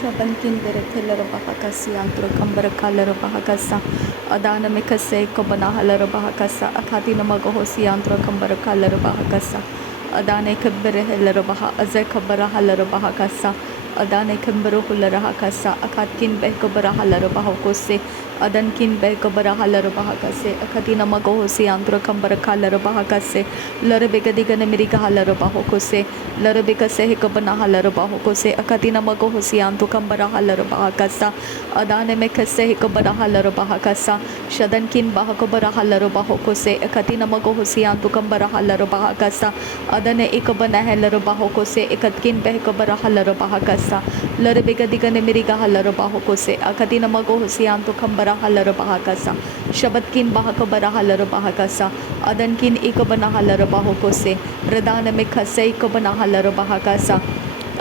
Shaban kindere teller bahakasi antro kambara kaller bahakasa adana mekase kobana haller bahakasa akati namagohosi antro kambara kaller bahakasa adane kabbere heller baha azay kabara haller bahakasa adane kambaro huller hakasa akatkin behkobara haller bahakose adankin behkobara haller bahakase akati namagohosi antro kambara kaller bahakase larbegadigan amerika haller bahakose larbekase hekobana haller bahakose akati namagohosi antro kambara haller bahakasa adane mekase hekobara haller bahakasa shadankin bahakobara haller bahakose akati namagohosi antro kambara haller bahakasa adane ekobana haller bahakose ekatkin behkobara haller bahakasa larbegadigan amerika haller bahakose akati namagohosi antro kambara haller bahakasa shabatkin bahakobara haller bahakasa adankin ekobana haller bahakose radana mekase ekobana haller bahakasa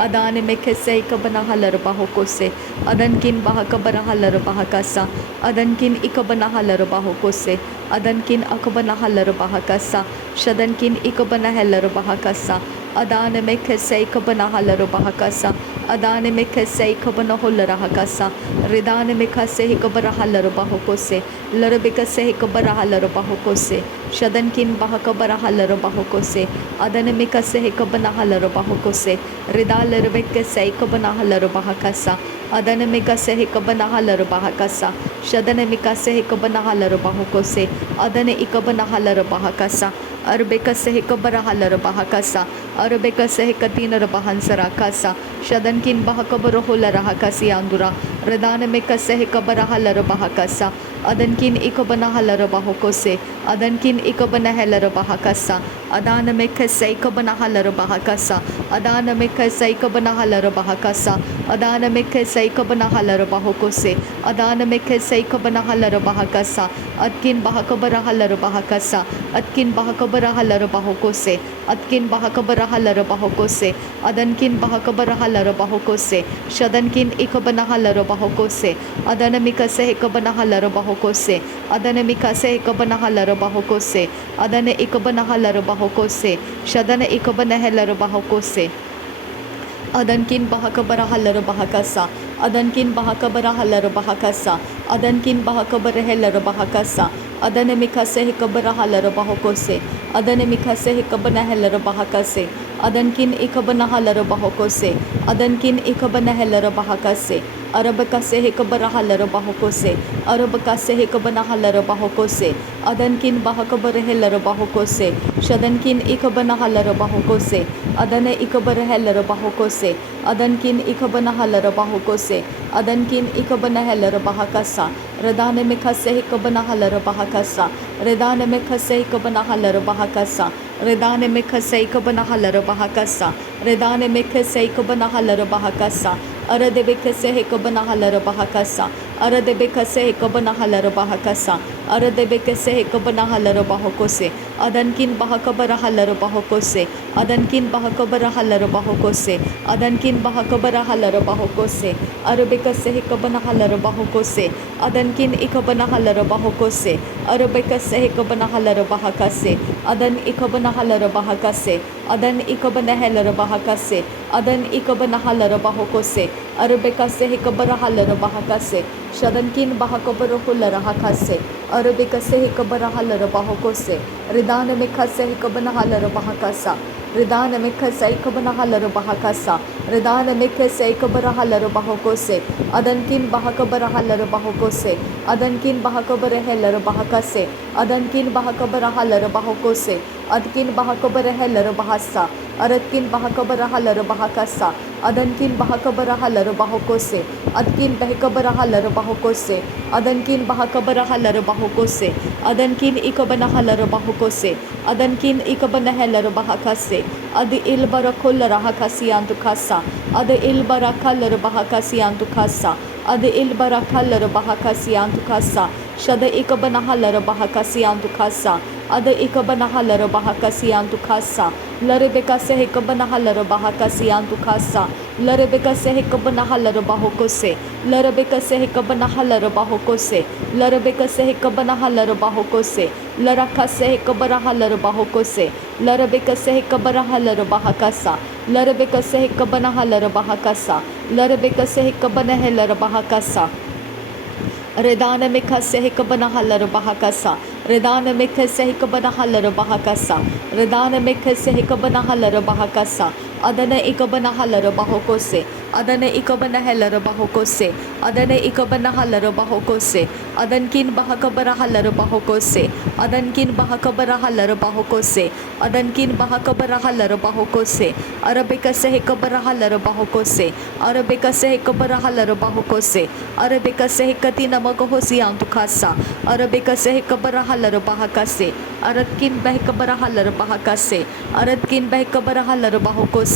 adane mekase ekobana haller bahakose adankin bahakobara haller bahakasa adankin ekobana haller bahakose adankin akobana haller bahakasa shadankin ekobana haller bahakasa adane mekase ekobana haller bahakasa adane mekase ekobana haller bahakasa ridane mekase ekobara haller bahakose larbekase ekobara haller bahakose shadankin bahakobara haller bahakose adane mekase ekobana haller bahakose ridal larbekase ekobana haller bahakasa adane mekase ekobana haller bahakasa shadane mekase ekobana haller bahakose adane ekobana haller bahakasa arbekase ekobara haller bahakasa arbekase ekatina bahansara kasa shadankin bahakobara huller hakasi andura radane mekase ekobara haller bahakasa adankin ekobana haller bahakose adankin ekobana haller bahakasa adana mekase ekobana haller bahakasa adana mekase ekobana haller bahakasa adana mekase ekobana haller bahakose adana mekase ekobana haller bahakasa atkin bahakobara haller bahakasa atkin bahakobara haller bahakose atkin bahakobara haller bahakose adankin bahakobara haller bahakose shadankin ekobana haller bahakose adana mekase ekobana haller bahakose adana mekase ekobana haller bahakose adana ekobana haller bahakose shadana ekobana haller bahakose adankin bahakobara haller bahakasa adankin bahakobara haller bahakasa adankin bahakobara haller bahakasa adane mekase ekobara haller bahakose adane mekase ekobana haller bahakase adankin ekobana haller bahakose adankin ekobana haller bahakase arabakase ekobara haller bahakose arabakase ekobana haller bahakose adankin bahakobara haller bahakose shadankin ekobana haller bahakose adane ekobara haller bahakose adankin ekobana haller bahakose adankin ekobana haller bahakasa radane mekase ekobana haller bahakasa redane mekase ekobana haller bahakasa redane mekase ekobana haller bahakasa redane mekase ekobana haller bahakasa arade bekase ekobana haller bahakasa arade bekase ekobana haller bahakasa arade bekase ekobana haller bahakose adankin bahakobara haller bahakose adankin bahakobara haller bahakose adankin bahakobara haller bahakose arabekase ekobana haller bahakose adankin ekobana haller bahakose arabekase ekobana haller bahakase adan ekobana haller bahakase adan ekobana haller bahakase adan ekobana haller bahakose arabekase ekobara haller bahakase shadankin bahakobara huller hakase arabekase ekobara haller bahakose ridane mekase ekobana haller bahakasa ridane mekase ekobana haller bahakasa ridane mekase ekobara haller bahakose adankin bahakobara haller bahakose adankin bahakobara haller bahakase adankin bahakobara haller bahakose adkin bahakobara haller bahasa aradkin bahakobara haller bahakasa adankin bahakobara haller bahakose adkin bahakobara haller bahakose adankin bahakobara haller bahakose adankin ekobana haller bahakose adankin ekobana haller bahakase ad ilbara koller hakasi antukasa ad ilbara kaller bahakasi antukasa ad ilbara kaller bahakasi antukasa shada ekobana haller bahakasi antukasa ad ekobana haller bahakasi antukasa larebekase ekobana haller bahakasi antukasa larebekase ekobana haller bahakose larebekase ekobana haller bahakose larebekase ekobana haller bahakose larakase ekobara haller bahakose larebekase ekobara haller bahakasa Larabeka sehikabana halarabahakasa. Larabeka sehikabana helarabahakasa. Redana Mika Sehikabana Halarabahakasa. Redana Mika Sehikabana Halarabahakasa. Redana Mika Sehikabana Halarabahakasa. Adana Ikabana Halarabahokose. Adana Ikabana Halarabahokose. Adana Ikabana Halarabahokose. Adankin Bahakabara Halarabahokose. Adankin Bahakabara Halarabahokose. Adankin Bahakabara Halarabahokose. Arabica Sehikabara Halarabahokose. Arabica Sehikabara Halarabahokose. Arabica Sehikatina Magahosi Antukasa. Arabica Sehikabara Halarabahakase. Aratkin Behkabara Halarabahakase. Aratkin Behkabara Halarabahokose.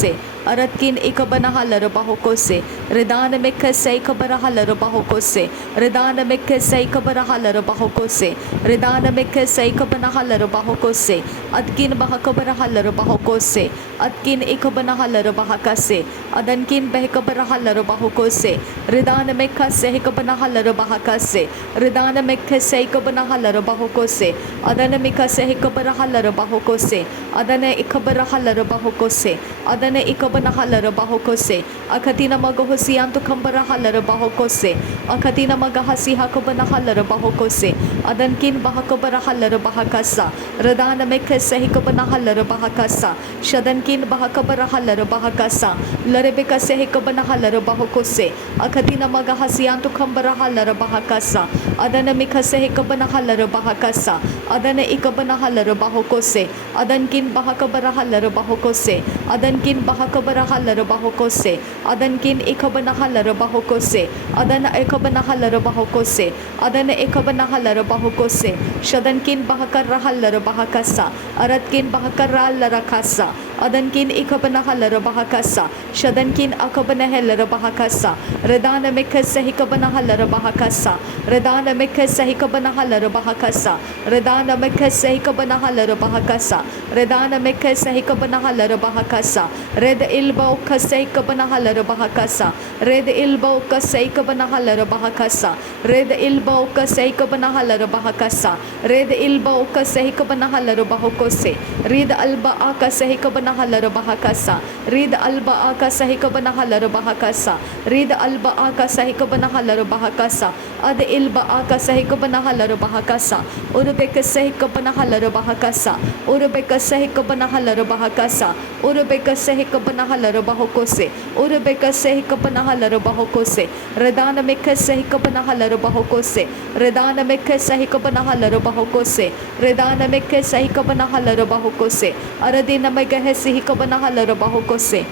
Aratkin Ikabana Halarabahokose. Redana Mekka Seikabara Halarabahokose. Redana Mekka Seikabara Halarabahokose. Redana Mekka Seikabana Halarabahokose. Atkin Bahakabara Halarabahokose. Atkin Ikabana Halarabahakase. Adankin Behkabara Halarabahokose. Redana Mekka Seikabana Halarabahakase. Redana Mekka Seikabana Halarabahokose. Adana Mekka Seikabara Halarabahokose. Adana Ikabara Halarabahokose. Adana Ikabana Halarabahokose. Akatina Magahosi Antukambara Halarabahokose. Akatina Magahasi Hakabana Halarabahokose. Adankin Bahakabara Halarabahakasa. Radana Mekka Sehikabana Halarabahakasa. Shadankin Bahakabara Halarabahakasa. Larebeka Sehikabana Halarabahokose. Akatina Magahasi Antukambara Halarabahakasa. Adana Mika Sehikabana Halarabahakasa. Adana Ikabana Halarabahokose. Adankin Bahakabara Halarabahokose. Adankin Bahakabara Halarabahokose. Adankin Ikabana Halarabahokose. Adana Ikabana Halarabahokose. Adana Ikabana Halarabahokose. Shadankin Bahakara Halarabahakasa. Aratkin Bahakara Larakasa. Adankin Ikabana Halarabahakasa. Shadankin Akabana Halarabahakasa. Redana Mekka Sehikabana Halarabahakasa. Redana Mekka Sehikabana Halarabahakasa. Redana Mekka Sehikabana Halarabahakasa. Redana Mekka Sehikabana Halarabahakasa. Red Ilbo Kaseikabana Halarabahakasa. Red Ilbo Kaseikabana Halarabahakasa. Red Ilbo Kaseikabana Halarabahakasa. Red Ilbo Kaseikabana Halarabahokose. Red Alba Aka Sehikabana Halarabahakasa. Red Alba Aka Sehikabana Halarabahakasa. Red Alba Aka Sehikabana Halarabahakasa. Ad Ilba Aka Sehikabana Halarabahakasa. Urubeka Sehikabana Halarabahakasa. Urubeka Sehikabana Halarabahakasa. Urubeka Sehikabana Halarabahokose. Urubeka Sehikabana Halarabahokose. Redana Mekka Sehikabana Halarabahokose. Redana Mekka Sehikabana Halarabahokose. Redana Mekka Sehikabana Halarabahokose. Aradina Mega Sehikabana Halarabahokose.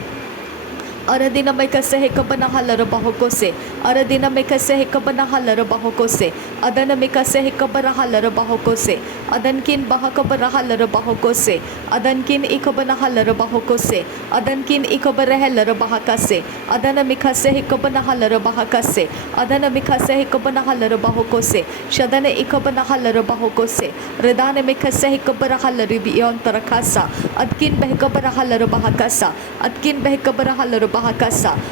Aradina Meka Sehikabana Halarabahokose. Aradina Meka Sehikabana Halarabahokose. Adana Meka Sehikabara Halarabahokose. Adankin Bahakabara Halarabahokose. Adankin Ikabana Halarabahokose. Adankin Ikabara Halarabahakase. Adana Meka Sehikabana Halarabahakase. Adana Meka Sehikabana Halarabahokose. Shadana Ikabana Halarabahokose. Redana Meka Sehikabara Halaribion Tarakasa. Adkin Behkabara Halarabahakasa. Adkin Behkabara Halarabahakasa.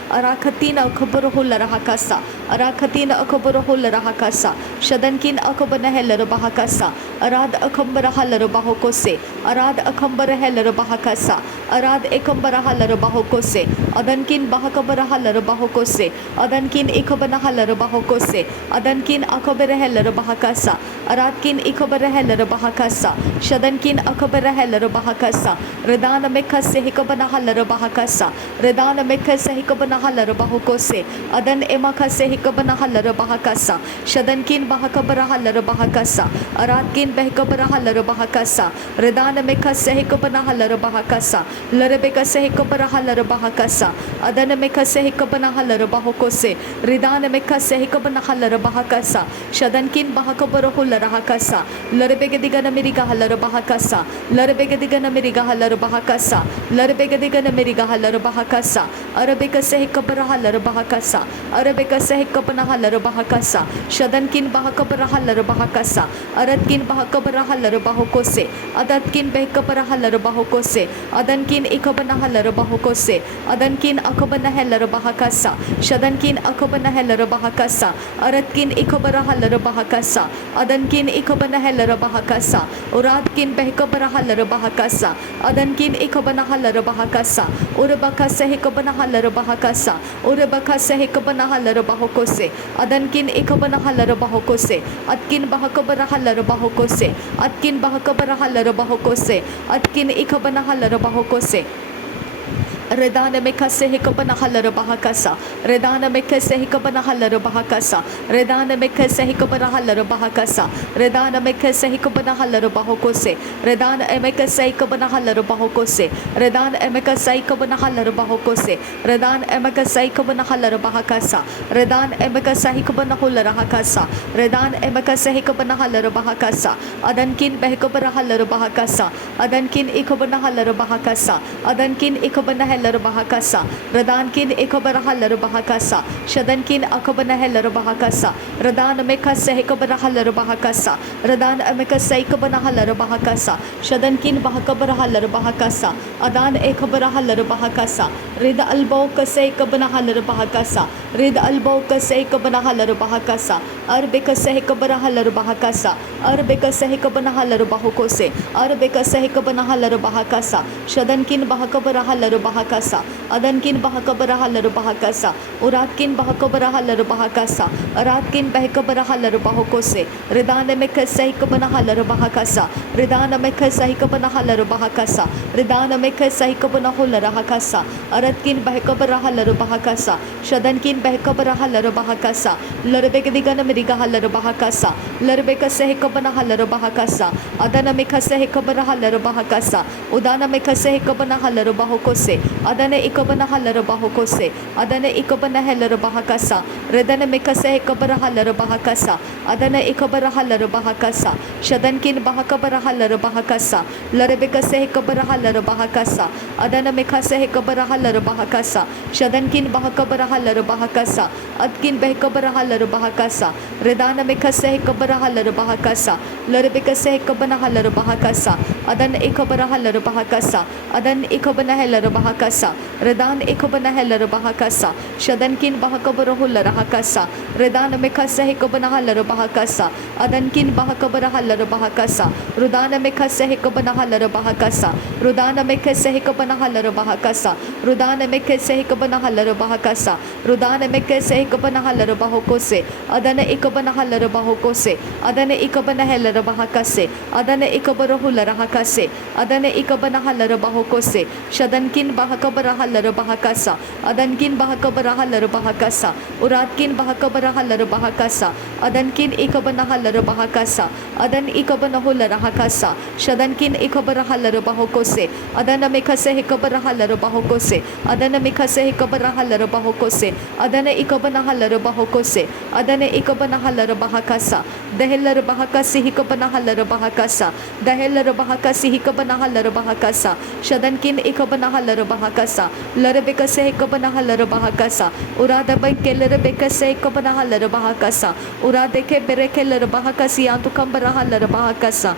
Arakatina Akabarahula Rahakasa. Arakatina Akabarahula Rahakasa. Shadankin Akabana Helarabahakasa. Arad Akambara Halarabahokose. Arad Akambara Helarabahakasa. Arad Ekambara Halarabahokose. Adankin Bahakabara Halarabahokose. Adankin Ikabana Halarabahokose. Adankin Akabara Helarabahakasa. Aradkin Ikabara Helarabahakasa. Shadankin Akabara Helarabahakasa. Redana Mekka Sehikabana Halarabahakasa. Redana Mekka Sehikabana Halarabahokose. Adan Emaka Sehikabana Halarabahakasa. Shadankin Bahakabara Halarabahakasa. Aradkin Behkabara Halarabahakasa. Redana Mekka Sehikabana Halarabahakasa. Larabeka Sehikabara Halarabahakasa. Adana Mekka Sehikabana Halarabahokose. Redana Mekka Sehikabana Halarabahakasa. Shadankin Bahakabara Halarahakasa. Larabeka Digana Miriga Halarabahakasa. Larabeka Digana Miriga Halarabahakasa. Larabeka Digana Miriga Halarabahakasa. Arabeka Sehikabara Halarabahakasa. Arabeka Sehikabara hikabanahalar bahakasa shadankin bahakabarahalar bahakasa aratkin bahakabarahalar bahokose adatkin behikabarahalar bahokose adankin ikabanahalar bahokose adankin akabanahalar bahakasa shadankin akabanahalar bahakasa aratkin ikabarahalar bahakasa adankin ikabanahalar bahakasa uratkin behikabarahalar bahakasa adankin ikabanahalar bahakasa urabakasa hikabanahalar bahakasa urabakasa hikabanahalar bahokose adankin ikabanahalar bahokose atkin bahakabarahalar bahokose atkin bahakabarahalar bahokose atkin ikabanahalar bahokose Redana mekase hikabanahalar bahakasa Redana mekase hikabanahalar bahakasa Redana mekase hikabanahalar bahakasa Redana mekase hikabanahalar bahokose Redana emekase hikabanahalar bahokose Redana emekase hikabanahalar bahokose Redana emekase hikabanahalar bahakasa Redana emekase hikabanahalar bahakasa Redana emekase hikabanahalar bahakasa Adankin behikabanahalar bahakasa Adankin ikabanahalar bahakasa Adankin ikabanahalar bahakasa Radankin ikabarahalar bahakasa Shadankin akabanahalar bahakasa Radan mekase hikabarahalar bahakasa Radan amekase ikabanahalar bahakasa Shadankin bahakabarahalar bahakasa Adan ikabarahalar bahakasa Rida albo kase ikabanahalar bahakasa Rida albo kase ikabanahalar bahakasa Arbekase hikabarahalar bahakasa Arbekase hikabanahalar bahokose Arbekase hikabanahalar bahakasa Shadankin bahakabarahalar bahakasa adankin bahakabarahalar bahakasa uratkin bahakabarahalar bahakasa aratkin bahakabarahalar bahokose ridana mekase hikabanahalar bahakasa ridana mekase hikabanahalar bahakasa ridana mekase hikabanahalar bahakasa aratkin bahakabarahalar bahakasa shadankin bahakabarahalar bahakasa larbekdigana merigahalar bahakasa larbekase hikabanahalar bahakasa adana mekase hikabarahalar bahakasa udana mekase hikabanahalar bahokose adana ikabanahalar bahokose adana ikabanahalar bahakasa redana mekase hikabarahalar bahakasa adana ikabarahalar bahakasa shadankin bahakabarahalar bahakasa larbekase hikabarahalar bahakasa adana mekase hikabarahalar bahakasa shadankin bahakabarahalar bahakasa adkin bahakabarahalar bahakasa redana mekase hikabarahalar bahakasa larbekase hikabanahalar bahakasa adan ikabarahalar bahakasa adan ikabanahalar bahakasa Redan ikabanahalar bahakasa shadankin bahakabarahalar bahakasa Redan mekase hikabanahalar bahakasa adankin bahakabarahalar bahakasa Rudana mekase hikabanahalar bahakasa Rudana mekase hikabanahalar bahakasa Rudana mekase hikabanahalar bahakasa Rudana mekase hikabanahalar bahokose adana ikabanahalar bahokose adana ikabanahalar bahakase adana ikabarahalar bahakase adana ikabanahalar bahokose shadankin bahakabarahalar bahakasa adankin bahakabarahalar bahakasa uratkin bahakabarahalar bahakasa adankin ikabanahalar bahakasa adan ikabanahalar bahakasa shadankin ikabarahalar bahokose adana mekase hikabarahalar bahokose adana mekase hikabarahalar bahokose adana ikabanahalar bahokose adana ikabanahalar bahakasa dahelar bahakasi hikabanahalar bahakasa dahelar bahakasi hikabanahalar bahakasa shadankin ikabanahalar bahakasa larbekase hikabanahalar bahakasa urada bankelar bekase hikabanahalar bahakasa uradeke berekelar bahakasi antukambarahalar bahakasa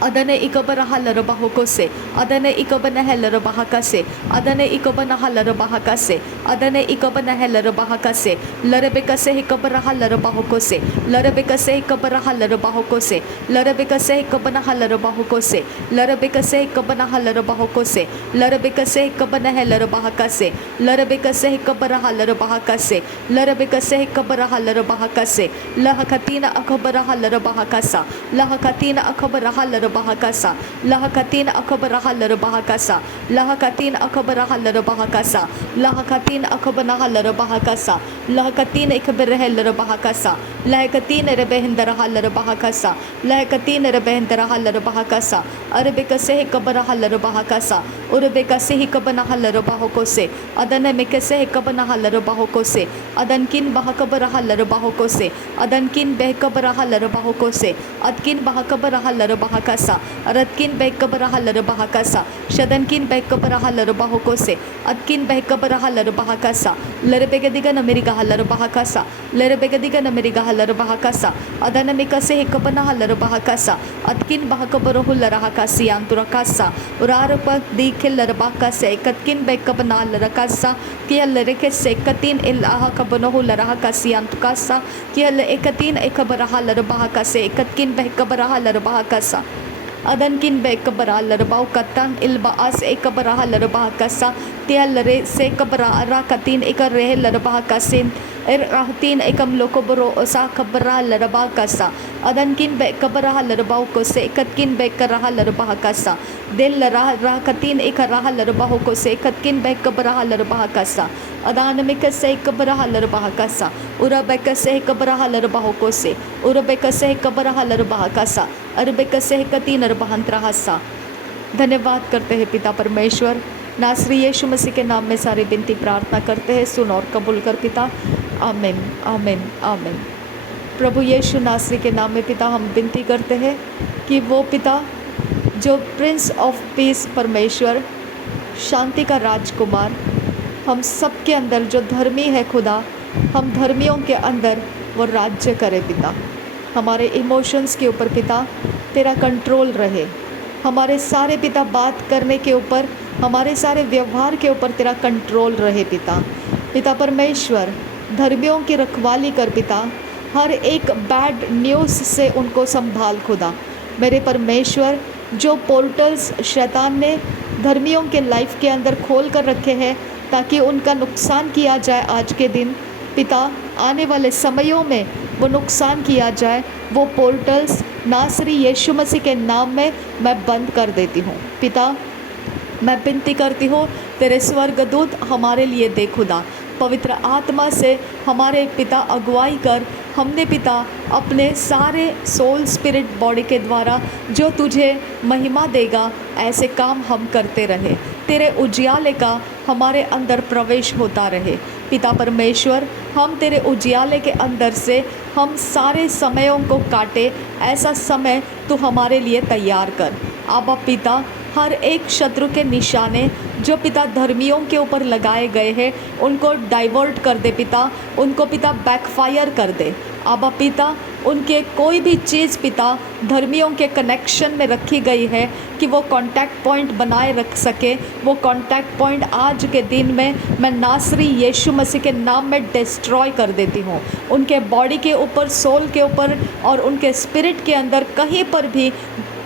adana ikabarahalar bahokose adana ikabanahalar bahakase adana ikabanahalar bahakase adana ikabanahalar bahakase larbekase hikabarahalar bahokose larbekase hikabarahalar bahokose larbekase hikabanahalar bahokose larbekase hikabanahalar bahokose larbekase hikabanahalar bahakase larbekase hikabarahalar bahakase larbekase hikabarahalar bahakase lahakatina akabarahalar bahakasa lahakatina akabarahalar bahakasa lahakatin akabarahalar bahakasa lahakatin akabarahalar bahakasa lahakatin akabanahalar bahakasa lahakatin ikabarahalar bahakasa लहकती नर बहंदर huller बहकसा लहकती नर बहंदर huller बहकसा अरबे कसे ही cover huller बहकसा उरबे कसे ही कबना huller बहको से अदन में कसे ही कबना हलर बहको से अदन किन बहकबर हलर बहको से अदन किन बहकबर हलर बहको से अदकिन बहकबर हलर बहकसा अरदकिन बहकबर हलर बहकसा शदनकिन बहकबर हलर बहको से अदकिन बहकबर हलर बहकसा लरबेगदिगन अमेरिका हलर बहकसा लरबेगदिगन अमेरिका हलर बहकसा अदन में कसे ही कबना हलर बहकसा अदकिन बहकबर हुलर हकसी अंतुरकसा उरारप दी खिलर बहकसे कदकिन बहकबना हलर कसा कि हलर के से कतीन इल्लाह कबनो हुलर हकसी अंतुकसा कि हल एकतीन एकबर हलर बहकसे कदकिन बहकबर हलर बहकसा अदन किन बेकबरा लरबाउ कतन इल्बास एकबरा लरबा कसा त्या लरे से कबरा रा कतीन एक रह लरबा कसिन रहतीन एकम लोकोबरो ओसा कबरा लरबा कसा अदन किन बेकबरा लरबाउ को से कतकिन बेकरा लरबा कसा दिल लरा रा कतीन एक राह लरबा को से कतकिन बेकबरा लरबा कसा अदान में कसे कबरा लरबा कसा उरा बेकसे कबरा लरबा को से उरा बेकसे कबरा लरबा कसा अरबे कसे कतीन अरबहंत्रहसा। धन्यवाद करते हैं पिता परमेश्वर, नासरी यीशु मसीह के नाम में सारी विनती प्रार्थना करते हैं, सुन और कबूल कर पिता। आमीन आमीन आमीन। प्रभु यीशु नासरी के नाम में पिता हम विनती करते हैं कि वो पिता जो प्रिंस ऑफ पीस परमेश्वर, शांति का राजकुमार, हम सब के अंदर जो धर्मी है खुदा, हम धर्मियों के अंदर वो राज्य करे पिता। हमारे इमोशंस के ऊपर पिता तेरा कंट्रोल रहे, हमारे सारे पिता बात करने के ऊपर, हमारे सारे व्यवहार के ऊपर तेरा कंट्रोल रहे पिता। पिता परमेश्वर धर्मियों की रखवाली कर पिता, हर एक बैड न्यूज़ से उनको संभाल खुदा। मेरे परमेश्वर जो पोर्टल्स शैतान ने धर्मियों के लाइफ के अंदर खोल कर रखे हैं ताकि उनका नुकसान किया जाए आज के दिन पिता, आने वाले समयों में वो नुकसान किया जाए, वो पोर्टल्स नासरी यीशु मसीह के नाम में मैं बंद कर देती हूँ पिता। मैं विनती करती हूँ तेरे स्वर्गदूत हमारे लिए दे खुदा, पवित्र आत्मा से हमारे पिता अगुवाई कर। हमने पिता अपने सारे सोल स्पिरिट बॉडी के द्वारा जो तुझे महिमा देगा ऐसे काम हम करते रहे, तेरे उजियाले का हमारे अंदर प्रवेश होता रहे पिता परमेश्वर। हम तेरे उजियाले के अंदर से हम सारे समयों को काटे, ऐसा समय तू हमारे लिए तैयार कर आबा पिता। हर एक शत्रु के निशाने जो पिता धर्मियों के ऊपर लगाए गए हैं उनको डाइवर्ट कर दे पिता, उनको पिता बैकफायर कर दे आबा पिता। उनके कोई भी चीज़ पिता धर्मियों के कनेक्शन में रखी गई है कि वो कांटेक्ट पॉइंट बनाए रख सके, वो कांटेक्ट पॉइंट आज के दिन में मैं नासरी यीशु मसीह के नाम में डिस्ट्रॉय कर देती हूँ। उनके बॉडी के ऊपर, सोल के ऊपर और उनके स्पिरिट के अंदर कहीं पर भी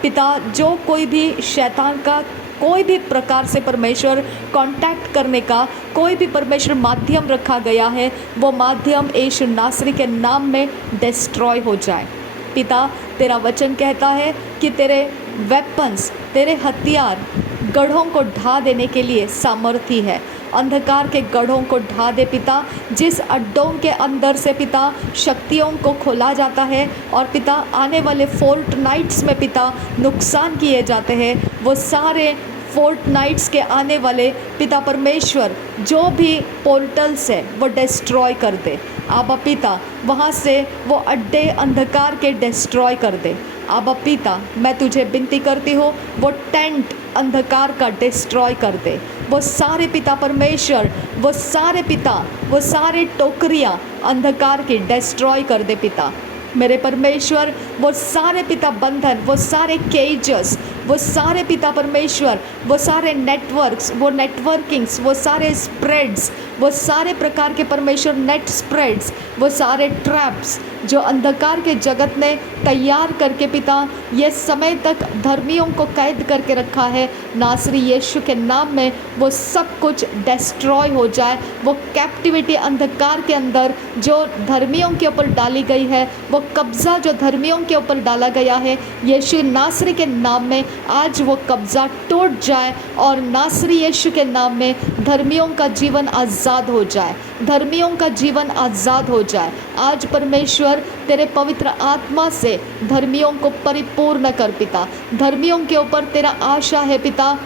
पिता जो कोई भी शैतान का कोई भी प्रकार से परमेश्वर कांटेक्ट करने का कोई भी परमेश्वर माध्यम रखा गया है, वो माध्यम यीशु नासरी के नाम में डिस्ट्रॉय हो जाए पिता। तेरा वचन कहता है कि तेरे वेपन्स, तेरे हथियार गढ़ों को ढा देने के लिए सामर्थी है। अंधकार के गढ़ों को ढा दे पिता, जिस अड्डों के अंदर से पिता शक्तियों को खोला जाता है और पिता आने वाले फोर्ट नाइट्स में पिता नुकसान किए जाते हैं, वो सारे फोर्ट नाइट्स के आने वाले पिता परमेश्वर जो भी पोर्टल्स है वो डिस्ट्रॉय कर दे आबा पिता। वहाँ से वो अड्डे अंधकार के डिस्ट्रॉय कर दे आबा पिता। मैं तुझे विनती करती हूँ वो टेंट अंधकार का डिस्ट्रॉय कर दे, वो सारे पिता परमेश्वर, वो सारे पिता, वो सारे टोकरियाँ अंधकार की डिस्ट्रॉय कर दे पिता मेरे परमेश्वर। वो सारे पिता बंधन, वो सारे केजेस, वो सारे पिता परमेश्वर, वो सारे नेटवर्क्स, वो नेटवर्किंग्स, वो सारे स्प्रेड्स, वो सारे प्रकार के परमेश्वर नेट स्प्रेड्स, वो सारे ट्रैप्स जो अंधकार के जगत ने तैयार करके पिता ये समय तक धर्मियों को कैद करके रखा है, नासरी यीशु के नाम में वो सब कुछ डिस्ट्रॉय हो जाए। वो कैप्टिविटी अंधकार के अंदर जो धर्मियों के ऊपर डाली गई है, वो कब्ज़ा जो धर्मियों के ऊपर डाला गया है, यीशु नासरी के नाम में आज वो कब्ज़ा टूट जाए और नासरी यीशु के नाम में धर्मियों का जीवन आज़ाद हो जाए। धर्मियों का जीवन आज़ाद हो जाए। आज परमेश्वर तेरे पवित्र आत्मा से धर्मियों को परिपूर्ण कर पिता। धर्मियों के ऊपर तेरा आशा है पिता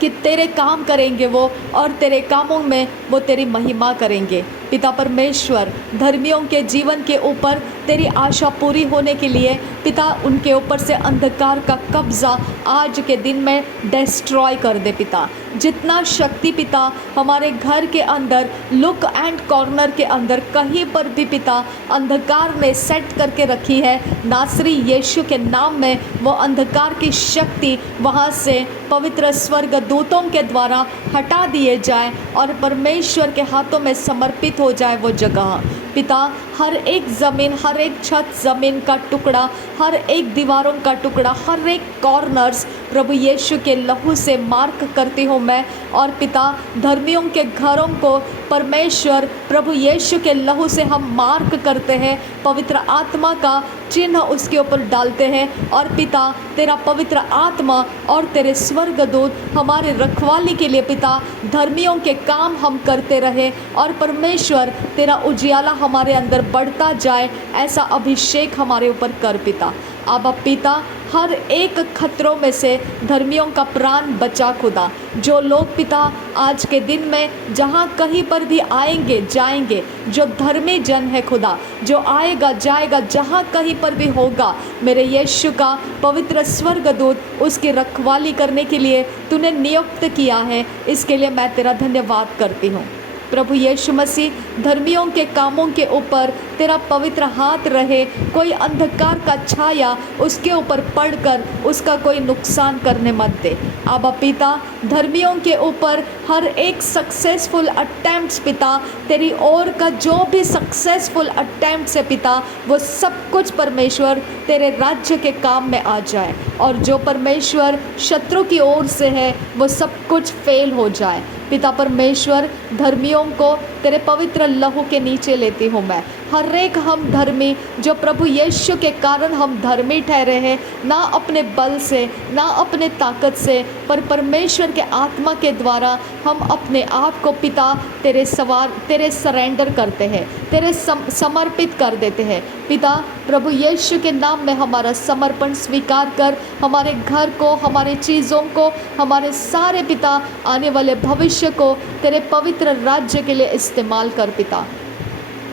कि तेरे काम करेंगे वो, और तेरे कामों में वो तेरी महिमा करेंगे। पिता परमेश्वर, धर्मियों के जीवन के ऊपर तेरी आशा पूरी होने के लिए पिता उनके ऊपर से अंधकार का कब्जा आज के दिन में डिस्ट्रॉय कर दे पिता। जितना शक्ति पिता हमारे घर के अंदर लुक एंड कॉर्नर के अंदर कहीं पर भी पिता अंधकार ने सेट करके रखी है, नासरी यीशु के नाम में वो अंधकार की शक्ति वहाँ से पवित्र स्वर्ग दूतों के द्वारा हटा दिए जाए और परमेश्वर के हाथों में समर्पित हो जाए वो जगह। पिता हर एक ज़मीन, हर एक छत ज़मीन का टुकड़ा, हर एक दीवारों का टुकड़ा, हर एक कॉर्नर्स प्रभु यीशु के लहू से मार्क करती हूँ मैं। और पिता धर्मियों के घरों को परमेश्वर प्रभु यीशु के लहू से हम मार्क करते हैं, पवित्र आत्मा का चिन्ह उसके ऊपर डालते हैं। और पिता तेरा पवित्र आत्मा और तेरे स्वर्गदूत हमारे रखवाली के लिए पिता धर्मियों के काम हम करते रहे, और परमेश्वर तेरा उजियाला हमारे अंदर बढ़ता जाए, ऐसा अभिषेक हमारे ऊपर कर पिता। अब पिता हर एक खतरों में से धर्मियों का प्राण बचा खुदा। जो लोग पिता आज के दिन में जहाँ कहीं पर भी आएंगे जाएंगे, जो धर्मी जन है खुदा, जो आएगा जाएगा जहाँ कहीं पर भी होगा, मेरे यीशु का पवित्र स्वर्गदूत उसकी रखवाली करने के लिए तूने नियुक्त किया है। इसके लिए मैं तेरा धन्यवाद करती हूँ। प्रभु यीशु मसीह, धर्मियों के कामों के ऊपर तेरा पवित्र हाथ रहे, कोई अंधकार का छाया उसके ऊपर पड़कर उसका कोई नुकसान करने मत दे। आबा पिता, धर्मियों के ऊपर हर एक सक्सेसफुल अटेम्प्ट्स पिता, तेरी ओर का जो भी सक्सेसफुल अटेम्प्ट्स है पिता, वो सब कुछ परमेश्वर तेरे राज्य के काम में आ जाए, और जो परमेश्वर शत्रु की ओर से है वो सब कुछ फेल हो जाए। पिता परमेश्वर, धर्मियों को तेरे पवित्र लहू के नीचे लेती हूँ मैं। हर एक हम धर्मी जो प्रभु यीशु के कारण हम धर्मी ठहरे हैं, ना अपने बल से ना अपने ताकत से, पर परमेश्वर के आत्मा के द्वारा हम अपने आप को पिता तेरे सरेंडर करते हैं, तेरे समर्पित कर देते हैं। पिता प्रभु यीशु के नाम में हमारा समर्पण स्वीकार कर, हमारे घर को, हमारे चीज़ों को, हमारे सारे पिता आने वाले भविष्य को तेरे पवित्र राज्य के लिए इस्तेमाल कर पिता।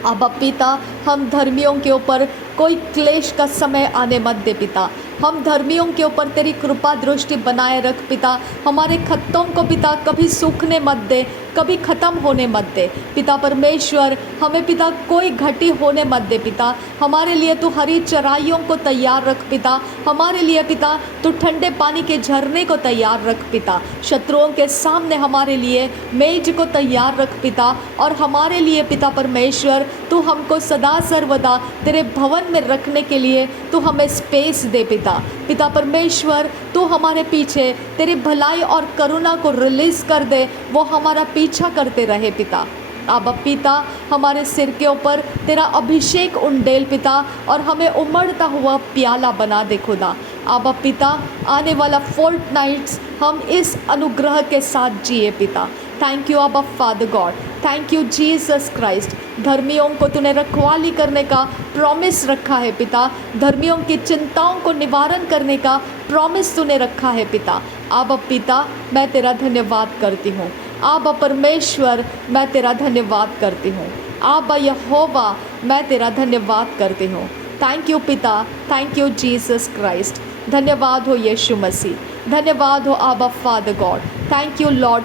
अब पिता, हम धर्मियों के ऊपर कोई क्लेश का समय आने मत दे पिता। हम धर्मियों के ऊपर तेरी कृपा दृष्टि बनाए रख पिता। हमारे खत्तों को पिता कभी सूखने मत दे, कभी ख़त्म होने मत दे पिता परमेश्वर। हमें पिता कोई घटी होने मत दे पिता। हमारे लिए तू हरी चराइयों को तैयार रख पिता। हमारे लिए पिता तू ठंडे पानी के झरने को तैयार रख पिता। शत्रुओं के सामने हमारे लिए मेज को तैयार रख पिता। और हमारे लिए पिता परमेश्वर तू हमको सदा सर्वदा तेरे भवन में रखने के लिए तू हमें स्पेस दे पिता परमेश्वर। तू हमारे पीछे तेरी भलाई और करुणा को रिलीज कर दे, वो हमारा पीछा करते रहे पिता। अब पिता, हमारे सिर के ऊपर तेरा अभिषेक उंडेल पिता, और हमें उमड़ता हुआ प्याला बना दे खुदा। अब पिता, आने वाला फोर्टनाइट्स हम इस अनुग्रह के साथ जिए पिता। थैंक यू अब father God, thank you Jesus Christ. धर्मियों को तूने रखवाली करने का प्रॉमिस रखा है पिता। धर्मियों की चिंताओं को निवारण करने का प्रॉमिस तूने रखा है पिता। अब पिता, मैं तेरा धन्यवाद करती हूँ। आबा परमेश्वर, मैं तेरा धन्यवाद करती हूँ। आबा यहोवा, मैं तेरा धन्यवाद करती हूँ। थैंक यू पिता, थैंक यू जीसस क्राइस्ट। धन्यवाद हो यीशु मसीह, धन्यवाद हो आबा father God. Thank you Lord,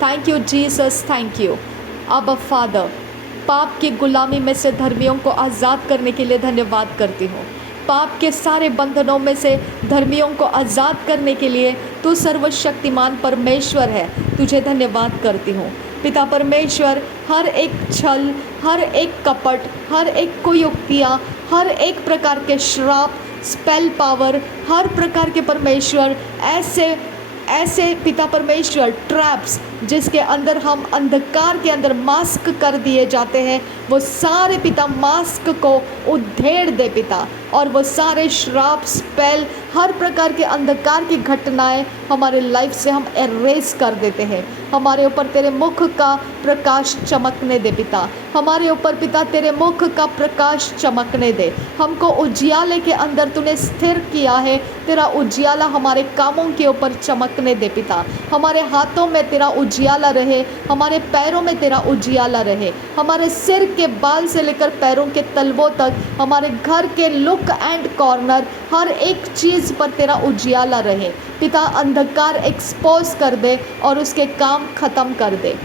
thank you Jesus, thank you आबा फादर। पाप की गुलामी में से धर्मियों को आज़ाद करने के लिए धन्यवाद करती हूँ। पाप के सारे बंधनों में से धर्मियों को आज़ाद करने के लिए तू सर्वशक्तिमान परमेश्वर है, तुझे धन्यवाद करती हूँ पिता परमेश्वर। हर एक छल, हर एक कपट, हर एक कुयुक्तियाँ, हर एक प्रकार के श्राप, स्पेल पावर, हर प्रकार के परमेश्वर ऐसे पिता परमेश्वर ट्रैप्स जिसके अंदर हम अंधकार के अंदर मास्क कर दिए जाते हैं, वो सारे पिता मास्क को उधेड़ दे पिता। और वो सारे श्राप, स्पेल, हर प्रकार के अंधकार की घटनाएं हमारे लाइफ से हम एरेज कर देते हैं। हमारे ऊपर तेरे मुख का प्रकाश चमकने दे पिता, हमारे ऊपर पिता तेरे मुख का प्रकाश चमकने दे। हमको उजियाले के अंदर तूने स्थिर किया है, तेरा उजियाला हमारे कामों के ऊपर चमकने दे पिता। हमारे हाथों में तेरा उजियाला रहे, हमारे पैरों में तेरा उजियाला रहे, हमारे सिर के बाल से लेकर पैरों के तलवों तक, हमारे घर के लुक एंड कॉर्नर, हर एक चीज़ पर तेरा उजियाला रहे पिता। अंधकार एक्सपोज कर दे और उसके काम ख़त्म कर दे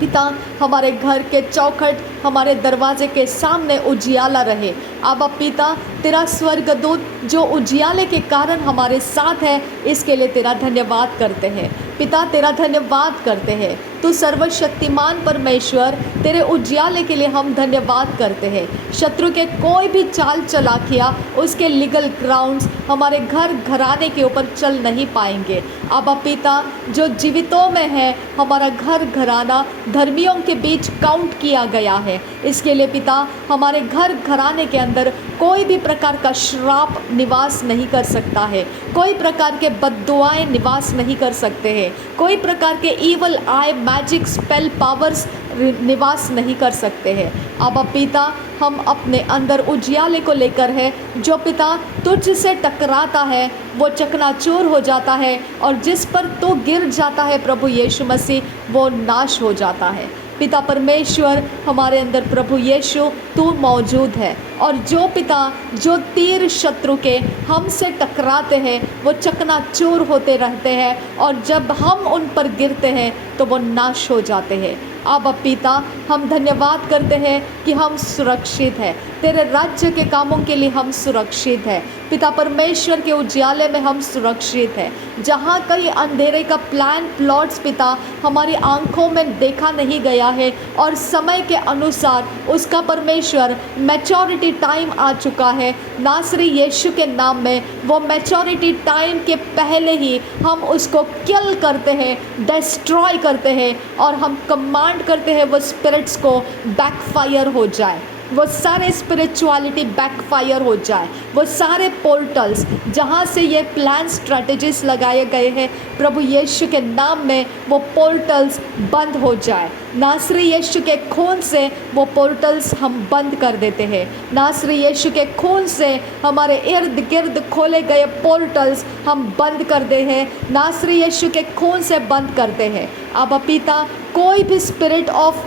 पिता। हमारे घर के चौखट, हमारे दरवाजे के सामने उजियाला रहे। अब पिता तेरा स्वर्गदूत जो उजियाले के कारण हमारे साथ है, इसके लिए तेरा धन्यवाद करते हैं पिता, तेरा धन्यवाद करते हैं। तू सर्वशक्तिमान परमेश्वर, तेरे उजियाले के लिए हम धन्यवाद करते हैं। शत्रु के कोई भी चाल चलाकियाँ, उसके लीगल ग्राउंड्स हमारे घर घराने के ऊपर चल नहीं पाएंगे। अब पिता जो जीवितों में है, हमारा घर घराना धर्मियों के बीच काउंट किया गया है, इसके लिए पिता हमारे घर घराने के अंदर कोई भी प्रकार का श्राप निवास नहीं कर सकता है, कोई प्रकार के बद्दुआएं निवास नहीं कर सकते हैं, कोई प्रकार के ईवल आई मैजिक स्पेल पावर्स निवास नहीं कर सकते हैं। अब पिता हम अपने अंदर उजियाले को लेकर है, जो पिता तुझ से टकराता है वो चकनाचूर हो जाता है, और जिस पर तू गिर जाता है प्रभु यीशु मसीह, वो नाश हो जाता है। पिता परमेश्वर हमारे अंदर प्रभु यीशु तू मौजूद है, और जो पिता जो तीर शत्रु के हमसे टकराते हैं वो चकनाचूर होते रहते हैं, और जब हम उन पर गिरते हैं तो वो नाश हो जाते हैं। अब पिता हम धन्यवाद करते हैं कि हम सुरक्षित हैं, तेरे राज्य के कामों के लिए हम सुरक्षित हैं पिता परमेश्वर के उजियाले में हम सुरक्षित हैं। जहाँ कई अंधेरे का प्लान प्लॉट्स पिता हमारी आंखों में देखा नहीं गया है, और समय के अनुसार उसका परमेश्वर मैच्योरिटी टाइम आ चुका है, नासरी यीशु के नाम में वो मैच्योरिटी टाइम के पहले ही हम उसको किल करते हैं, डिस्ट्रॉय करते हैं, और हम कमांड करते हैं वो स्पिरिट्स को बैकफायर हो जाए, वो सारे स्पिरिचुअलिटी बैकफायर हो जाए, वो सारे पोर्टल्स जहाँ से ये प्लान स्ट्रैटेजीज लगाए गए हैं प्रभु यीशु के नाम में वो पोर्टल्स बंद हो जाए। नासरी यीशु के खून से वो पोर्टल्स हम बंद कर देते हैं। नासरी यीशु के खून से हमारे इर्द गिर्द खोले गए पोर्टल्स हम बंद कर दे हैं, नासरी यीशु के खून से बंद करते हैं। अब पिता कोई भी spirit of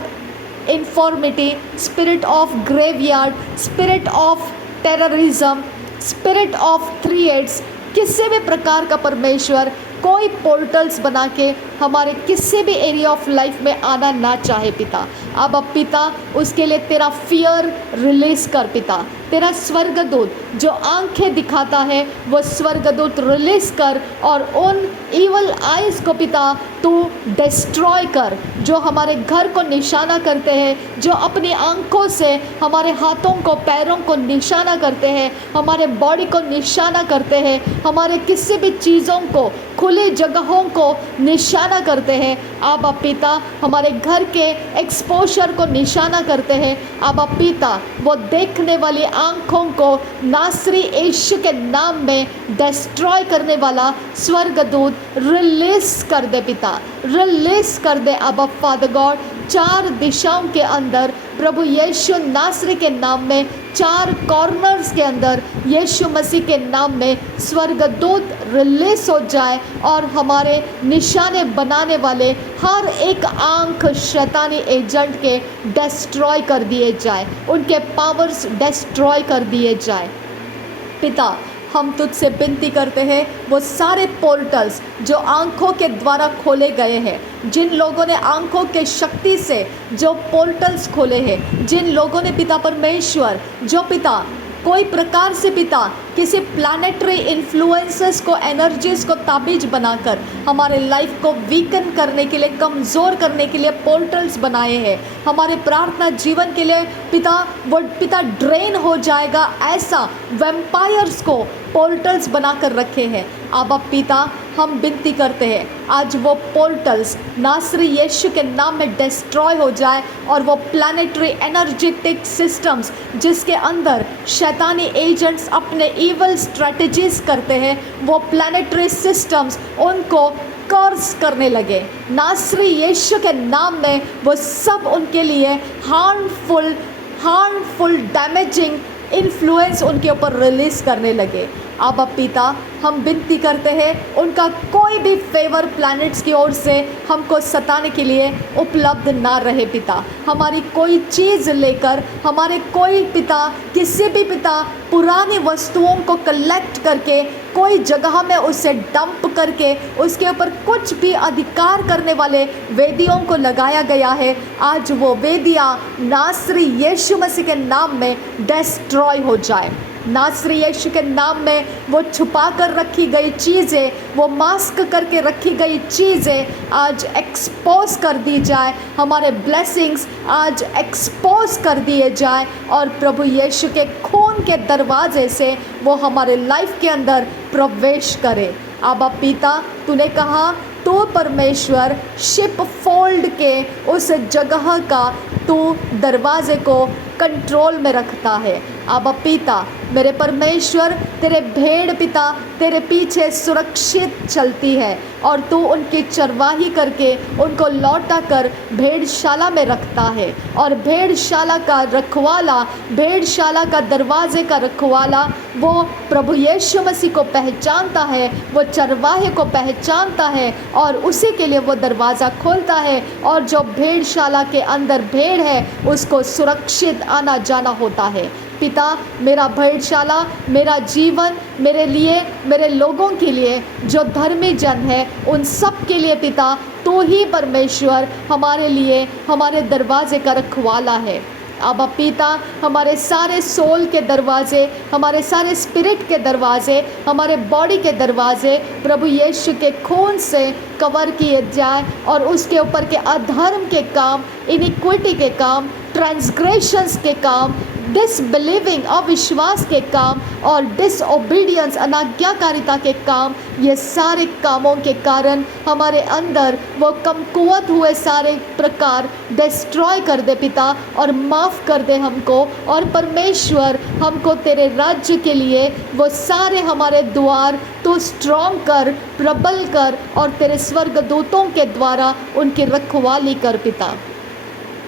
infirmity, spirit of graveyard, spirit of terrorism, spirit of triads, किसी भी प्रकार का परमेश्वर कोई पोर्टल्स बना के हमारे किसी भी एरिया ऑफ लाइफ में आना ना चाहे पिता। अब पिता उसके लिए तेरा फियर रिलीज कर पिता, तेरा स्वर्गदूत जो आंखें दिखाता है वो स्वर्गदूत रिलीज कर, और उन इवल आइज़ को पिता तू डिस्ट्रॉय कर, जो हमारे घर को निशाना करते हैं, जो अपनी आंखों से हमारे हाथों को पैरों को निशाना करते हैं, हमारे बॉडी को निशाना करते हैं, हमारे किसी भी चीज़ों को खुली जगहों को निशाना करते हैं। अब पिता हमारे घर के एक्सपोजर को निशाना करते हैं। अब पिता वो देखने वाली आंखों को नासरी यीशु के नाम में डिस्ट्रॉय करने वाला स्वर्गदूत रिलीज कर दे पिता, रिलीज कर दे। अब फादर गॉड चार दिशाओं के अंदर प्रभु यीशु नासरी के नाम में, चार कॉर्नर्स के अंदर यीशु मसीह के नाम में स्वर्गदूत रिलीज हो जाए, और हमारे निशाने बनाने वाले हर एक आंख शैतानी एजेंट के डिस्ट्रॉय कर दिए जाए, उनके पावर्स डिस्ट्रॉय कर दिए जाए। पिता हम तुझसे विनती करते हैं वो सारे पोर्टल्स जो आंखों के द्वारा खोले गए हैं, जिन लोगों ने आंखों के शक्ति से जो पोर्टल्स खोले हैं, जिन लोगों ने पिता परमेश्वर जो पिता कोई प्रकार से पिता किसी प्लैनेटरी इन्फ्लुएंसेस को, एनर्जीज को ताबीज बनाकर हमारे लाइफ को वीकन करने के लिए, कमज़ोर करने के लिए पोर्टल्स बनाए हैं, हमारे प्रार्थना जीवन के लिए पिता वो पिता ड्रेन हो जाएगा, ऐसा वैम्पायर्स को पोर्टल्स बनाकर रखे हैं। अब पिता हम विनती करते हैं आज वो पोर्टल्स नासरी यीशु के नाम में डिस्ट्रॉय हो जाए और वो प्लानिटरी एनर्जेटिक सिस्टम्स जिसके अंदर शैतानी एजेंट्स अपने इवल स्ट्रेटजीज करते हैं वो प्लानिटरी सिस्टम्स उनको कर्स करने लगे। नासरी यीशु के नाम में वो सब उनके लिए हार्मफुल डैमेजिंग इन्फ्लुएंस उनके ऊपर रिलीज़ करने लगे। अब पिता हम विनती करते हैं उनका कोई भी फेवर प्लैनेट्स की ओर से हमको सताने के लिए उपलब्ध ना रहे पिता। हमारी कोई चीज़ लेकर हमारे कोई पिता किसी भी पिता पुरानी वस्तुओं को कलेक्ट करके कोई जगह में उसे डंप करके उसके ऊपर कुछ भी अधिकार करने वाले वेदियों को लगाया गया है, आज वो वेदियाँ नासरी यीशु मसीह के नाम में डिस्ट्रॉय हो जाए। नासरी यीशु के नाम में वो छुपा कर रखी गई चीज़ें, वो मास्क करके रखी गई चीज़ें आज एक्सपोज कर दी जाए, हमारे ब्लेसिंग्स आज एक्सपोज कर दिए जाए और प्रभु यीशु के खून के दरवाजे से वो हमारे लाइफ के अंदर प्रवेश करे। आबा पिता तूने कहा तो परमेश्वर शिप फोल्ड के उस जगह का तू दरवाजे को कंट्रोल में रखता है। आबा पिता मेरे परमेश्वर तेरे भेड़ पिता तेरे पीछे सुरक्षित चलती है और तू उनकी चरवाही करके उनको लौटा कर भेड़शाला में रखता है और भेड़शाला का रखवाला, भेड़शाला का दरवाजे का रखवाला वो प्रभु यीशु मसीह को पहचानता है, वो चरवाहे को पहचानता है और उसी के लिए वो दरवाज़ा खोलता है और जो भेड़शाला के अंदर भेड़ है उसको सुरक्षित आना जाना होता है। पिता मेरा भेड़शाला, मेरा जीवन, मेरे लिए, मेरे लोगों के लिए जो धर्मी जन है उन सब के लिए पिता तू ही परमेश्वर हमारे लिए हमारे दरवाजे का रखवाला है। अब पिता हमारे सारे सोल के दरवाजे, हमारे सारे स्पिरिट के दरवाजे, हमारे बॉडी के दरवाजे प्रभु यीशु के खून से कवर किए जाए और उसके ऊपर के अधर्म के काम, इनिक्विटी के काम, ट्रांसग्रेशंस के काम, डिसबिलीविंग अविश्वास के काम और डिसओबीडियंस अनाज्ञाकारिता के काम, ये सारे कामों के कारण हमारे अंदर वो कमकुवत हुए सारे प्रकार डिस्ट्रॉय कर दे पिता और माफ़ कर दे हमको और परमेश्वर हमको तेरे राज्य के लिए वो सारे हमारे द्वार तो स्ट्रॉन्ग कर, प्रबल कर और तेरे स्वर्गदूतों के द्वारा उनकी रखवाली कर पिता।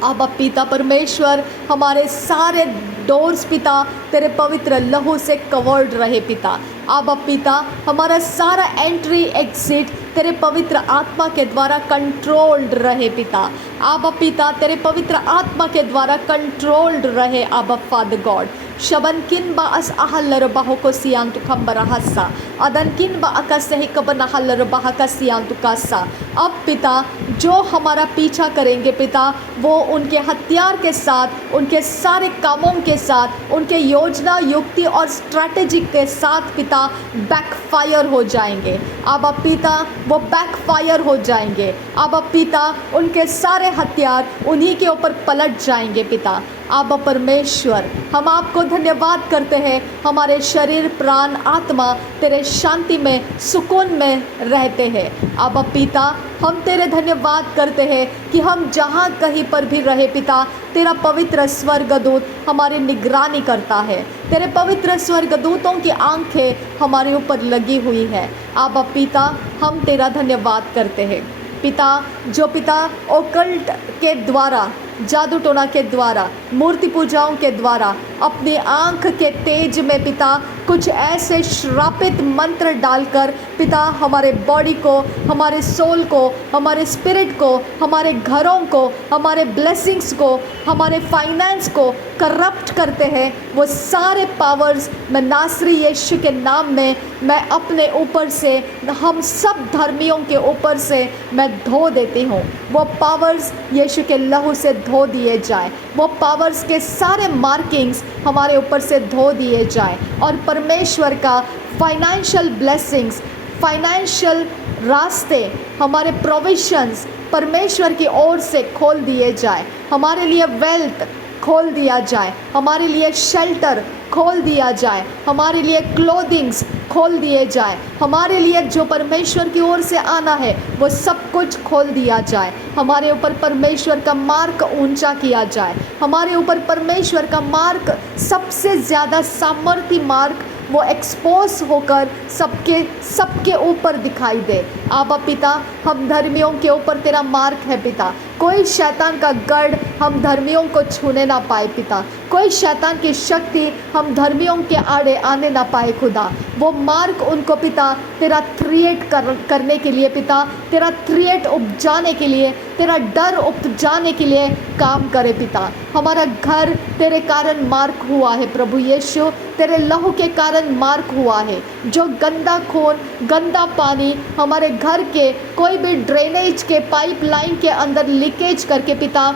अब पिता परमेश्वर हमारे सारे डोर्स पिता तेरे पवित्र लहू से कवर्ड रहे पिता। अब पिता हमारा सारा एंट्री एग्जिट तेरे पवित्र आत्मा के द्वारा कंट्रोल्ड रहे पिता। अब पिता तेरे पवित्र आत्मा के द्वारा कंट्रोल्ड रहे। अब फादर गॉड शबन किन बा अस आहल्लर बाहो को सियांतु खंबरा हस्सा अदन किन बा अकस ही कबन आहल्लर बाहा का सियांतु कासा। अब पिता जो हमारा पीछा करेंगे पिता वो उनके हथियार के साथ, उनके सारे कामों के साथ, उनके योजना युक्ति और स्ट्रैटेजी के साथ पिता बैकफायर हो जाएंगे। अब पिता वो बैकफायर हो जाएंगे। अब पिता उनके सारे हथियार उन्हीं के ऊपर पलट जाएंगे पिता। अब परमेश्वर हम आपको धन्यवाद करते हैं, हमारे शरीर प्राण आत्मा तेरे शांति में सुकून में रहते हैं। अब पिता हम तेरे धन्यवाद करते हैं कि हम जहाँ कहीं पर भी रहे पिता तेरा पवित्र स्वर्गदूत हमारी निगरानी करता है, तेरे पवित्र स्वर्गदूतों की आंखें हमारे ऊपर लगी हुई है। अब पिता हम तेरा धन्यवाद करते हैं पिता, जो पिता ओकल्ट के द्वारा, जादू टोना के द्वारा, मूर्ति पूजाओं के द्वारा अपनी आंख के तेज में पिता कुछ ऐसे श्रापित मंत्र डालकर पिता हमारे बॉडी को, हमारे सोल को, हमारे स्पिरिट को, हमारे घरों को, हमारे ब्लेसिंग्स को, हमारे फाइनेंस को करप्ट करते हैं, वो सारे पावर्स मैं नासरी यीशु के नाम में मैं अपने ऊपर से, हम सब धर्मियों के ऊपर से मैं धो देती हूँ। वो पावर्स यीशु के लहू से धो दिए जाए, वो पावर्स के सारे मार्किंग्स हमारे ऊपर से धो दिए जाए और परमेश्वर का फाइनेंशियल ब्लेसिंग्स, फाइनेंशियल रास्ते, हमारे प्रोविजंस परमेश्वर की ओर से खोल दिए जाए, हमारे लिए वेल्थ खोल दिया जाए, हमारे लिए शेल्टर खोल दिया जाए, हमारे लिए क्लोथिंग्स खोल दिए जाए, हमारे लिए जो परमेश्वर की ओर से आना है वो सब कुछ खोल दिया जाए, हमारे ऊपर परमेश्वर का मार्क ऊंचा किया जाए, हमारे ऊपर परमेश्वर का मार्क सबसे ज़्यादा सामर्थी मार्क वो एक्सपोज होकर सबके ऊपर दिखाई दे। आबा पिता, हम धर्मियों के ऊपर तेरा मार्क है पिता, कोई शैतान का गढ़ हम धर्मियों को छूने ना पाए पिता, कोई शैतान की शक्ति हम धर्मियों के आड़े आने ना पाए खुदा। वो मार्क उनको पिता तेरा क्रिएट करने के लिए पिता, तेरा क्रिएट उपजाने के लिए, तेरा डर उपजाने के लिए काम करे पिता। हमारा घर तेरे कारण मार्क हुआ है प्रभु यीशु, तेरे लहू के कारण मार्क हुआ है। जो गंदा खून, गंदा पानी हमारे घर के कोई भी ड्रेनेज के पाइपलाइन के अंदर लीकेज करके पिता,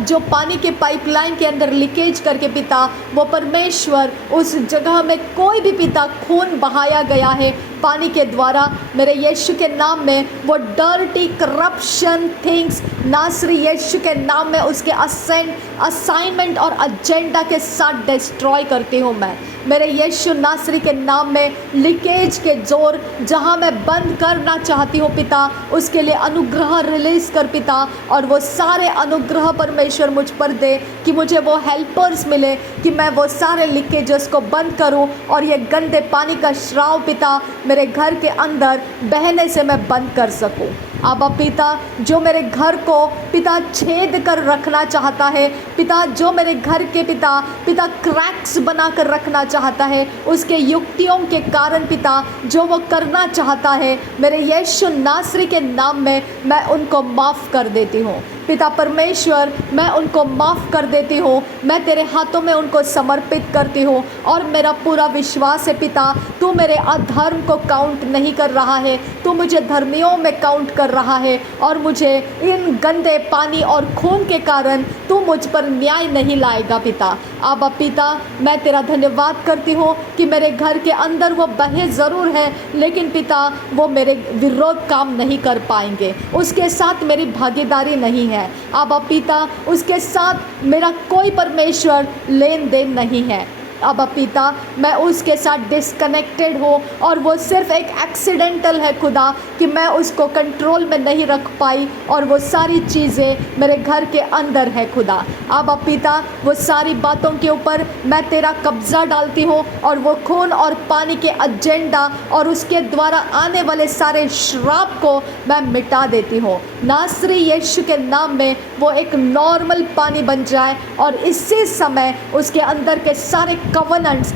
जो पानी के पाइपलाइन के अंदर लीकेज करके पिता, वो परमेश्वर उस जगह में कोई भी पिता खून बहाया गया है पानी के द्वारा, मेरे यीशु के नाम में वो डर्टी करप्शन थिंग्स नासरी यीशु के नाम में उसके असाइनमेंट और एजेंडा के साथ डिस्ट्रॉय करती हूँ मैं। मेरे यीशु नासरी के नाम में लीकेज के जोर जहाँ मैं बंद करना चाहती हूँ पिता, उसके लिए अनुग्रह रिलीज कर पिता, और वो सारे अनुग्रह परमेश्वर मुझ पर दे कि मुझे वो हेल्पर्स मिले कि मैं वो सारे लीकेजेस को बंद करूँ और ये गंदे पानी का श्राव पिता मेरे घर के अंदर बहने से मैं बंद कर सकूं। आबा पिता, जो मेरे घर को पिता छेद कर रखना चाहता है पिता, जो मेरे घर के पिता क्रैक्स बना कर रखना चाहता है, उसके युक्तियों के कारण पिता जो वो करना चाहता है, मेरे यीशु नासरी के नाम में मैं उनको माफ़ कर देती हूँ पिता परमेश्वर, मैं उनको माफ़ कर देती हूँ, मैं तेरे हाथों में उनको समर्पित करती हूँ। और मेरा पूरा विश्वास है पिता, तू मेरे अधर्म को काउंट नहीं कर रहा है, तू मुझे धर्मियों में काउंट कर रहा है, और मुझे इन गंदे पानी और खून के कारण तू मुझ पर न्याय नहीं लाएगा पिता। आबा पिता, मैं तेरा धन्यवाद करती हूँ कि मेरे घर के अंदर वो बहे ज़रूर है, लेकिन पिता वो मेरे विरोध काम नहीं कर पाएंगे, उसके साथ मेरी भागीदारी नहीं है। आबा पिता, उसके साथ मेरा कोई परमेश्वर लेन देन नहीं है। अब पिता, मैं उसके साथ डिस्कनेक्टेड हो, और वो सिर्फ एक एक्सीडेंटल है खुदा कि मैं उसको कंट्रोल में नहीं रख पाई, और वो सारी चीज़ें मेरे घर के अंदर है खुदा। अब पिता, वो सारी बातों के ऊपर मैं तेरा कब्ज़ा डालती हूँ, और वो खून और पानी के एजेंडा और उसके द्वारा आने वाले सारे श्राप को मैं मिटा देती हूँ। नासरी यीशु के नाम में वो एक नॉर्मल पानी बन जाए, और इसी समय उसके अंदर के सारे कवनेंट्स,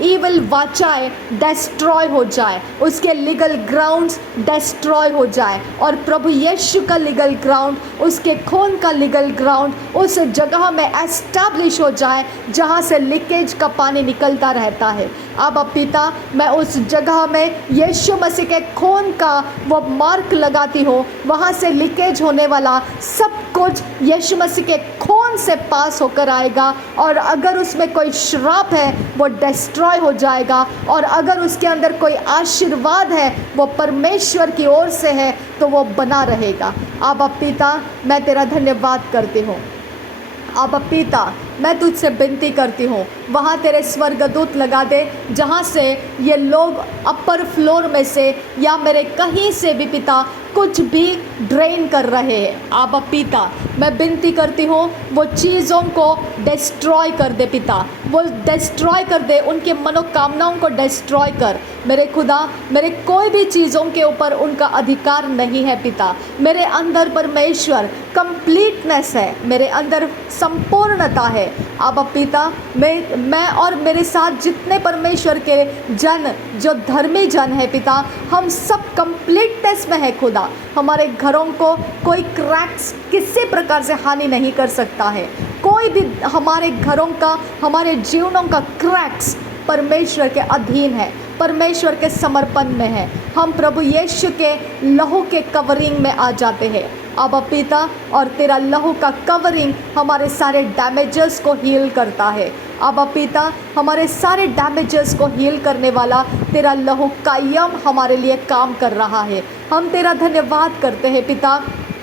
ईविल वाचाएं डिस्ट्रॉय हो जाए, उसके लीगल ग्राउंड्स डिस्ट्रॉय हो जाए, और प्रभु यीशु का लीगल ग्राउंड, उसके खून का लीगल ग्राउंड उस जगह में एस्टैब्लिश हो जाए जहाँ से लीकेज का पानी निकलता रहता है। अब पिता, मैं उस जगह में यीशु मसीह के खून का वो मार्क लगाती हूँ, वहाँ से लीकेज होने वाला सब कुछ यीशु मसीह के खून से पास होकर आएगा, और अगर उसमें कोई श्राप है वो डिस्ट्रॉय हो जाएगा, और अगर उसके अंदर कोई आशीर्वाद है वो परमेश्वर की ओर से है तो वो बना रहेगा। अब पिता, मैं तेरा धन्यवाद करती हूँ। अब पिता, मैं तुझसे विनती करती हूँ, वहाँ तेरे स्वर्गदूत लगा दे जहाँ से ये लोग अपर फ्लोर में से या मेरे कहीं से भी पिता कुछ भी ड्रेन कर रहे हैं। आबा पिता, मैं विनती करती हूँ वो चीज़ों को डिस्ट्रॉय कर दे पिता, वो डिस्ट्रॉय कर दे, उनके मनोकामनाओं को डिस्ट्रॉय कर मेरे खुदा। मेरे कोई भी चीज़ों के ऊपर उनका अधिकार नहीं है पिता। मेरे अंदर परमेश्वर कंप्लीटनेस है, मेरे अंदर संपूर्णता है। आबा पिता, मैं और मेरे साथ जितने परमेश्वर के जन जो धर्मी जन है पिता, हम सब कंप्लीटनेस में है खुदा। हमारे घरों को कोई क्रैक्स किसी प्रकार से हानि नहीं कर सकता है, कोई भी हमारे घरों का, हमारे जीवनों का क्रैक्स परमेश्वर के अधीन है, परमेश्वर के समर्पण में है। हम प्रभु यीशु के लहू के कवरिंग में आ जाते हैं अब पिता, और तेरा लहू का कवरिंग हमारे सारे डैमेजेस को हील करता है। अब पिता, हमारे सारे डैमेजेस को हील करने वाला तेरा लहू कायम हमारे लिए काम कर रहा है। हम तेरा धन्यवाद करते हैं पिता,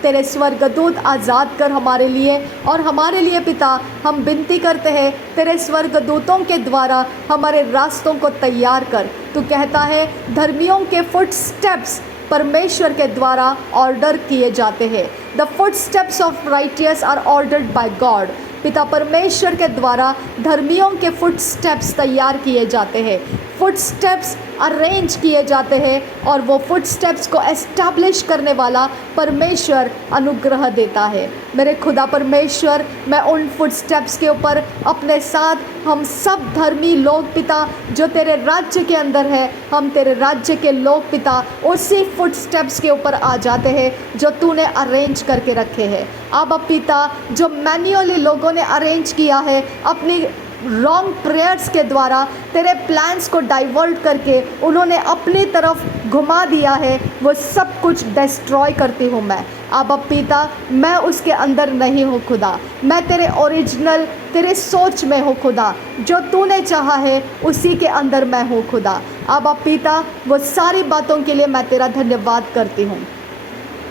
तेरे स्वर्गदूत आज़ाद कर हमारे लिए, और हमारे लिए पिता हम विनती करते हैं तेरे स्वर्गदूतों के द्वारा हमारे रास्तों को तैयार कर। तू कहता है धर्मियों के फुटस्टेप्स परमेश्वर के द्वारा ऑर्डर किए जाते हैं। The footsteps of righteous are ordered by God. पिता परमेश्वर के द्वारा धर्मियों के फुटस्टेप्स तैयार किए जाते हैं, फुटस्टेप्स अरेंज किए जाते हैं, और वो फुटस्टेप्स को एस्टैब्लिश करने वाला परमेश्वर अनुग्रह देता है। मेरे खुदा परमेश्वर, मैं उन फुटस्टेप्स के ऊपर अपने साथ हम सब धर्मी लोग पिता जो तेरे राज्य के अंदर है, हम तेरे राज्य के लोग पिता उसी फुटस्टेप्स के ऊपर आ जाते हैं जो तूने अरेंज करके रखे हैं। अब पिता जो मैन्युअली लोगों ने अरेंज किया है अपनी रॉन्ग प्रेयर्स के द्वारा, तेरे प्लान्स को डाइवर्ट करके उन्होंने अपनी तरफ घुमा दिया है, वो सब कुछ डिस्ट्रॉय करती हूँ मैं। अब पिता मैं उसके अंदर नहीं हूँ खुदा, मैं तेरे ओरिजिनल तेरे सोच में हूँ खुदा, जो तूने चाहा है उसी के अंदर मैं हूँ खुदा। अब पिता वो सारी बातों के लिए मैं तेरा धन्यवाद करती हूँ।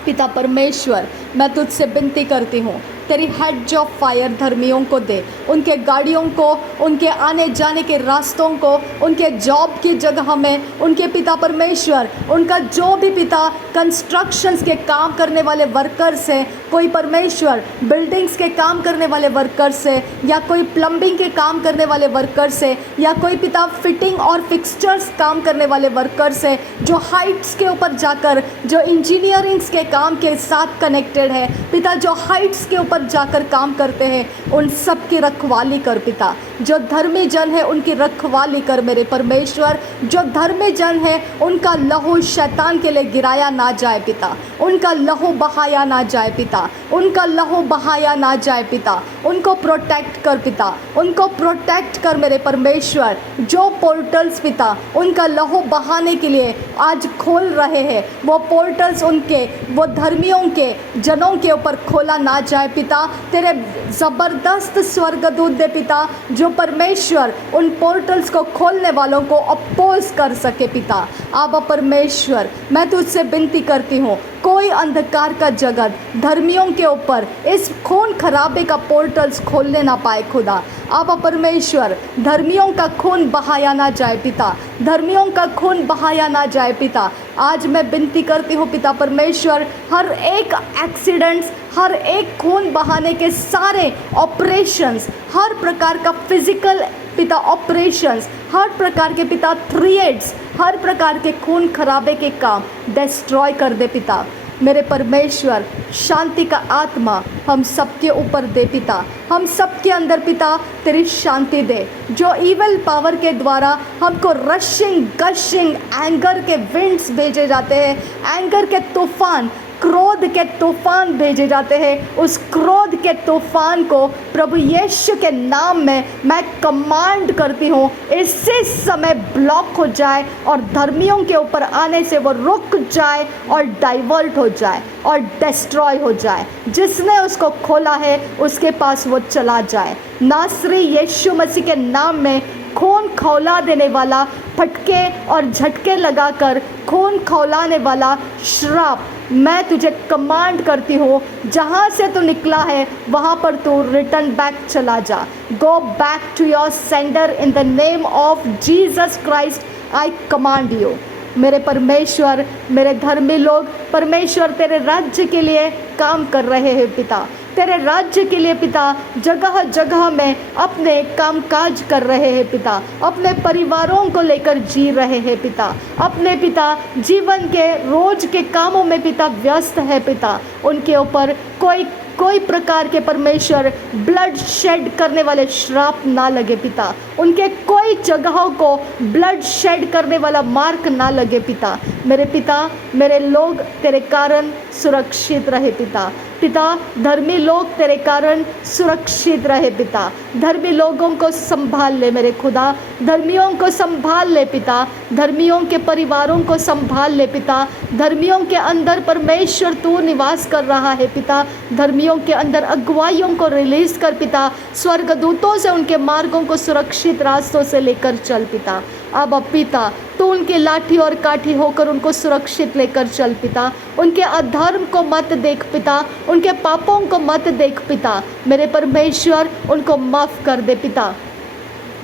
पिता परमेश्वर, मैं तुझसे विनती करती हूँ तेरी हेड्ज ऑफ फायर धर्मियों को दे, उनके गाड़ियों को, उनके आने जाने के रास्तों को, उनके जॉब की जगह में, उनके पिता परमेश्वर उनका जो भी पिता कंस्ट्रक्शंस के काम करने वाले वर्कर्स हैं, कोई परमेश्वर बिल्डिंग्स के काम करने वाले वर्कर्स है, या कोई प्लम्बिंग के काम करने वाले वर्कर्स है, या कोई पिता फिटिंग और फिक्सचर्स काम करने वाले वर्कर्स है, जो हाइट्स के ऊपर जाकर जो इंजीनियरिंग्स के काम के साथ कनेक्टेड है पिता, जो हाइट्स के ऊपर जाकर काम करते हैं, उन सब की रखवाली कर पिता। जो धर्मी जन है उनकी रखवाली कर मेरे परमेश्वर। जो धर्मी जन है उनका लहू शैतान के लिए गिराया ना जाए पिता, उनका लहू बहाया ना जाए पिता, उनका लहू बहाया ना जाए पिता। उनको प्रोटेक्ट कर पिता, उनको प्रोटेक्ट कर मेरे परमेश्वर। जो पोर्टल्स पिता उनका लहू बहाने के लिए आज खोल रहे हैं, वो पोर्टल्स उनके वो धर्मियों के जनों के ऊपर खोला ना जाए पिता। तेरे ज़बरदस्त स्वर्गदूत दे पिता, जो परमेश्वर उन पोर्टल्स को खोलने वालों को अपोज कर सके पिता। आबा परमेश्वर, मैं तुझसे विनती करती हूँ कोई अंधकार का जगत धर्मियों के ऊपर इस खून खराबे का पोर्टल्स खोलने ना पाए खुदा। आबा परमेश्वर, धर्मियों का खून बहाया ना जाए पिता, धर्मियों का खून बहाया ना जाए पिता। आज मैं विनती करती हूँ पिता परमेश्वर, हर एक एक्सीडेंट्स, हर एक खून बहाने के सारे ऑपरेशंस, हर प्रकार का फिजिकल पिता ऑपरेशंस, हर प्रकार के पिता थ्रिएड्स, हर प्रकार के खून खराबे के काम डिस्ट्रॉय कर दे पिता। मेरे परमेश्वर, शांति का आत्मा हम सबके ऊपर दे पिता, हम सबके अंदर पिता तेरी शांति दे। जो ईवल पावर के द्वारा हमको रशिंग गशिंग एंगर के विंड्स भेजे जाते हैं, एंगर के तूफान, क्रोध के तूफान भेजे जाते हैं, उस क्रोध के तूफान को प्रभु यीशु के नाम में मैं कमांड करती हूँ इसी समय ब्लॉक हो जाए और धर्मियों के ऊपर आने से वो रुक जाए और डाइवर्ट हो जाए और डिस्ट्रॉय हो जाए। जिसने उसको खोला है उसके पास वो चला जाए। नासरी यीशु मसीह के नाम में खून खौला देने वाला, फटके और झटके लगाकर खून खौलाने वाला श्राप मैं तुझे कमांड करती हूँ, जहाँ से तू निकला है वहाँ पर तू रिटर्न बैक चला जा। Go back to your sender in the name of Jesus Christ I command you. मेरे परमेश्वर, मेरे धर्मी लोग परमेश्वर तेरे राज्य के लिए काम कर रहे हैं पिता, तेरे राज्य के लिए पिता जगह जगह में अपने कामकाज कर रहे हैं पिता, अपने परिवारों को लेकर जी रहे हैं पिता, अपने पिता जीवन के रोज के कामों में पिता व्यस्त है पिता। उनके ऊपर कोई प्रकार के परमेश्वर ब्लड शेड करने वाले श्राप ना लगे पिता, उनके कोई जगहों को ब्लड शेड करने वाला मार्क ना लगे पिता। मेरे पिता, मेरे लोग तेरे कारण सुरक्षित रहे पिता। पिता, धर्मी लोग तेरे कारण सुरक्षित रहे पिता। धर्मी लोगों को संभाल ले मेरे खुदा, धर्मियों को संभाल ले पिता, धर्मियों के परिवारों को संभाल ले पिता। धर्मियों के अंदर परमेश्वर तू निवास कर रहा है पिता, धर्मियों के अंदर अगुवाइयों को रिलीज कर पिता, स्वर्गदूतों से उनके मार्गों को सुरक्षित रास्तों से लेकर चल पिता। अब पिता तू उनकी लाठी और काठी होकर उनको सुरक्षित लेकर चल पिता। उनके अधर्म को मत देख पिता, उनके पापों को मत देख पिता। मेरे परमेश्वर उनको माफ़ कर दे पिता,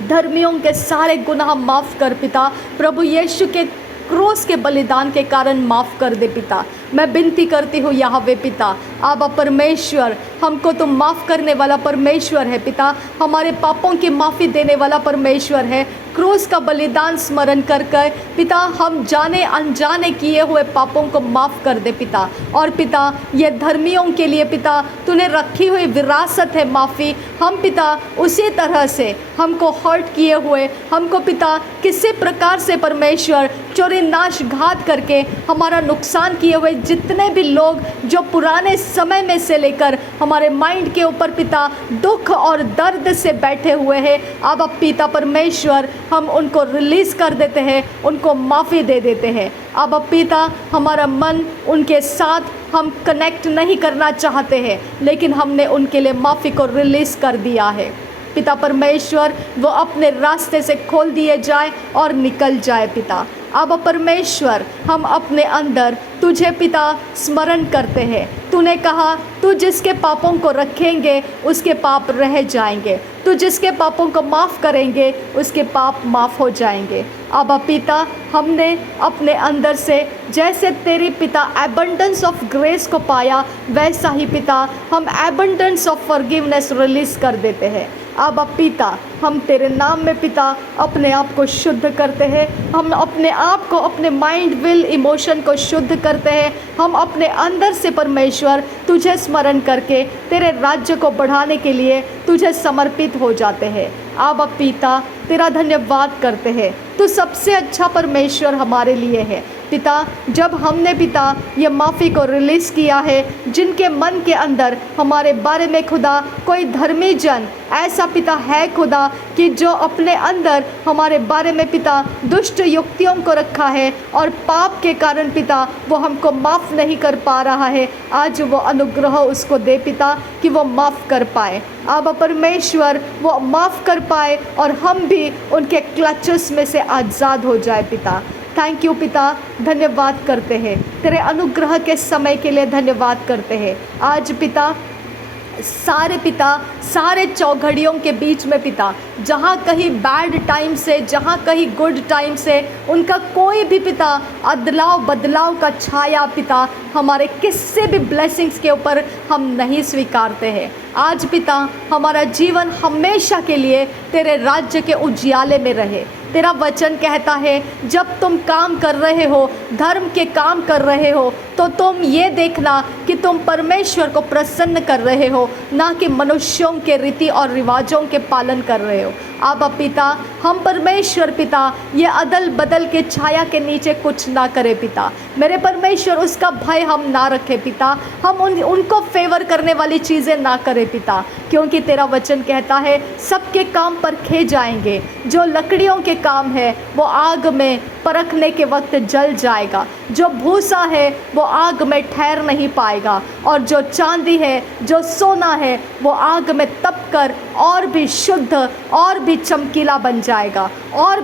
धर्मियों के सारे गुनाह माफ़ कर पिता। प्रभु यीशु के क्रूस के बलिदान के कारण माफ़ कर दे पिता। मैं विनती करती हूँ यहोवे पिता, आबा परमेश्वर, हमको तुम माफ़ करने वाला परमेश्वर है पिता, हमारे पापों की माफ़ी देने वाला परमेश्वर है। क्रूस का बलिदान स्मरण कर कर पिता, हम जाने अनजाने किए हुए पापों को माफ़ कर दे पिता। और पिता, ये धर्मियों के लिए पिता तूने रखी हुई विरासत है माफ़ी। हम पिता उसी तरह से हमको हर्ट किए हुए, हमको पिता किसी प्रकार से परमेश्वर चोरी नाश घात करके हमारा नुकसान किए हुए जितने भी लोग जो पुराने समय में से लेकर हमारे माइंड के ऊपर पिता दुख और दर्द से बैठे हुए हैं, अब पिता परमेश्वर हम उनको रिलीज़ कर देते हैं, उनको माफ़ी दे देते हैं। अब पिता हमारा मन उनके साथ हम कनेक्ट नहीं करना चाहते हैं, लेकिन हमने उनके लिए माफ़ी को रिलीज़ कर दिया है पिता परमेश्वर। वो अपने रास्ते से खोल दिए जाए और निकल जाए पिता। अब परमेश्वर हम अपने अंदर तुझे पिता स्मरण करते हैं। तूने कहा तू जिसके पापों को रखेंगे उसके पाप रह जाएंगे, तू जिसके पापों को माफ़ करेंगे उसके पाप माफ़ हो जाएंगे। अब पिता हमने अपने अंदर से जैसे तेरी पिता एबंडेंस ऑफ ग्रेस को पाया, वैसा ही पिता हम एबंडेंस ऑफ फॉरगिवनेस रिलीज़ कर देते हैं। अब पिता हम तेरे नाम में पिता अपने आप को शुद्ध करते हैं, हम अपने आप को, अपने माइंड विल इमोशन को शुद्ध करते हैं। हम अपने अंदर से परमेश्वर तुझे स्मरण करके तेरे राज्य को बढ़ाने के लिए तुझे समर्पित हो जाते हैं। अब पिता तेरा धन्यवाद करते हैं, तू सबसे अच्छा परमेश्वर हमारे लिए है पिता। जब हमने पिता ये माफ़ी को रिलीज़ किया है, जिनके मन के अंदर हमारे बारे में खुदा कोई धर्मी जन ऐसा पिता है खुदा कि जो अपने अंदर हमारे बारे में पिता दुष्ट युक्तियों को रखा है और पाप के कारण पिता वो हमको माफ़ नहीं कर पा रहा है, आज वो अनुग्रह उसको दे पिता कि वो माफ़ कर पाए। अब परमेश्वर वो माफ़ कर पाए और हम भी उनके क्लचेस में से आज़ाद हो जाए पिता। थैंक यू पिता, धन्यवाद करते हैं तेरे अनुग्रह के समय के लिए, धन्यवाद करते हैं। आज पिता सारे पिता सारे चौघड़ियों के बीच में पिता, जहाँ कहीं बैड टाइम से, जहाँ कहीं गुड टाइम से उनका कोई भी पिता अदलाव बदलाव का छाया पिता हमारे किसी भी ब्लेसिंग्स के ऊपर हम नहीं स्वीकारते हैं। आज पिता हमारा जीवन हमेशा के लिए तेरे राज्य के उजियाले में रहे। तेरा वचन कहता है जब तुम काम कर रहे हो, धर्म के काम कर रहे हो, तो तुम ये देखना कि तुम परमेश्वर को प्रसन्न कर रहे हो, ना कि मनुष्यों के रीति और रिवाजों के पालन कर रहे हो। अब पिता हम परमेश्वर पिता ये अदल बदल के छाया के नीचे कुछ ना करे पिता। मेरे परमेश्वर उसका भय हम ना रखें पिता, हम उनको फेवर करने वाली चीज़ें ना करें पिता, क्योंकि तेरा वचन कहता है सबके काम परखे जाएंगे। जो लकड़ियों के काम है वो आग में परखने के वक्त जल जाएगा, जो भूसा है वो आग में ठहर नहीं पाएगा, और जो चांदी है, जो सोना है, वो आग में तप कर और भी शुद्ध और भी चमकीला बन जाएगा, और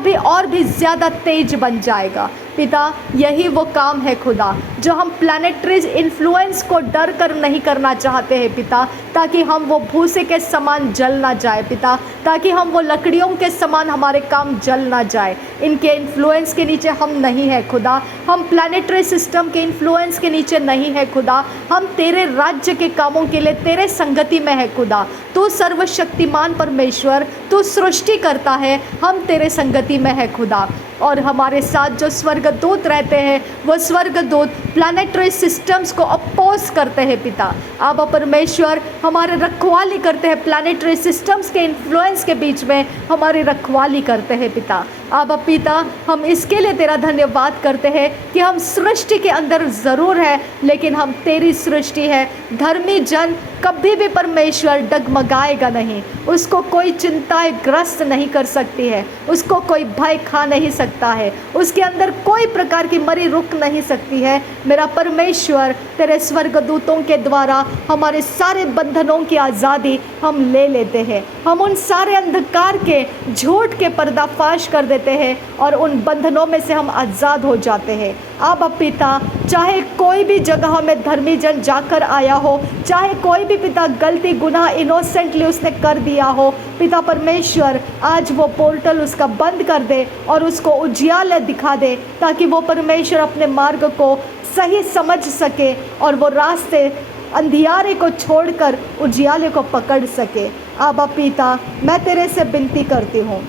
भी ज़्यादा तेज बन जाएगा। पिता यही वो काम है खुदा जो हम प्लैनेटरीज इन्फ्लुएंस को डर कर नहीं करना चाहते हैं पिता, ताकि हम वो भूसे के समान जल ना जाए पिता, ताकि हम वो लकड़ियों के समान हमारे काम जल ना जाए। इनके इन्फ्लुएंस के नीचे हम नहीं है खुदा, हम प्लैनेटरी सिस्टम के इन्फ्लुएंस के नीचे नहीं है खुदा, हम तेरे राज्य के कामों के लिए तेरे संगति में है खुदा। तू सर्वशक्तिमान परमेश्वर, तू सृष्टि करता है, हम तेरे संगति में है खुदा। और हमारे साथ जो स्वर्गदूत रहते हैं वो स्वर्गदूत प्लैनेटरी सिस्टम्स को अपोज करते हैं पिता। अब परमेश्वर हमारे रखवाली करते हैं, प्लैनेटरी सिस्टम्स के इन्फ्लुएंस के बीच में हमारी रखवाली करते हैं पिता। अब पिता हम इसके लिए तेरा धन्यवाद करते हैं कि हम सृष्टि के अंदर ज़रूर है, लेकिन हम तेरी सृष्टि है। धर्मी जन कभी भी परमेश्वर डगमगाएगा नहीं, उसको कोई चिंताएं ग्रस्त नहीं कर सकती है, उसको कोई भय खा नहीं सकता है, उसके अंदर कोई प्रकार की मरी रुक नहीं सकती है। मेरा परमेश्वर तेरे स्वर्गदूतों के द्वारा हमारे सारे बंधनों की आज़ादी हम ले लेते हैं, हम उन सारे अंधकार के झूठ के पर्दाफाश कर देते लेते हैं और उन बंधनों में से हम आज़ाद हो जाते हैं। आबा पिता, चाहे कोई भी जगह में धर्मी जन जाकर आया हो, चाहे कोई भी पिता गलती गुनाह इनोसेंटली उसने कर दिया हो, पिता परमेश्वर आज वो पोर्टल उसका बंद कर दे और उसको उजियाले दिखा दे, ताकि वो परमेश्वर अपने मार्ग को सही समझ सके और वो रास्ते अंधियारे को छोड़कर उजियाले को पकड़ सके। आबा पिता, मैं तेरे से विनती करती हूँ,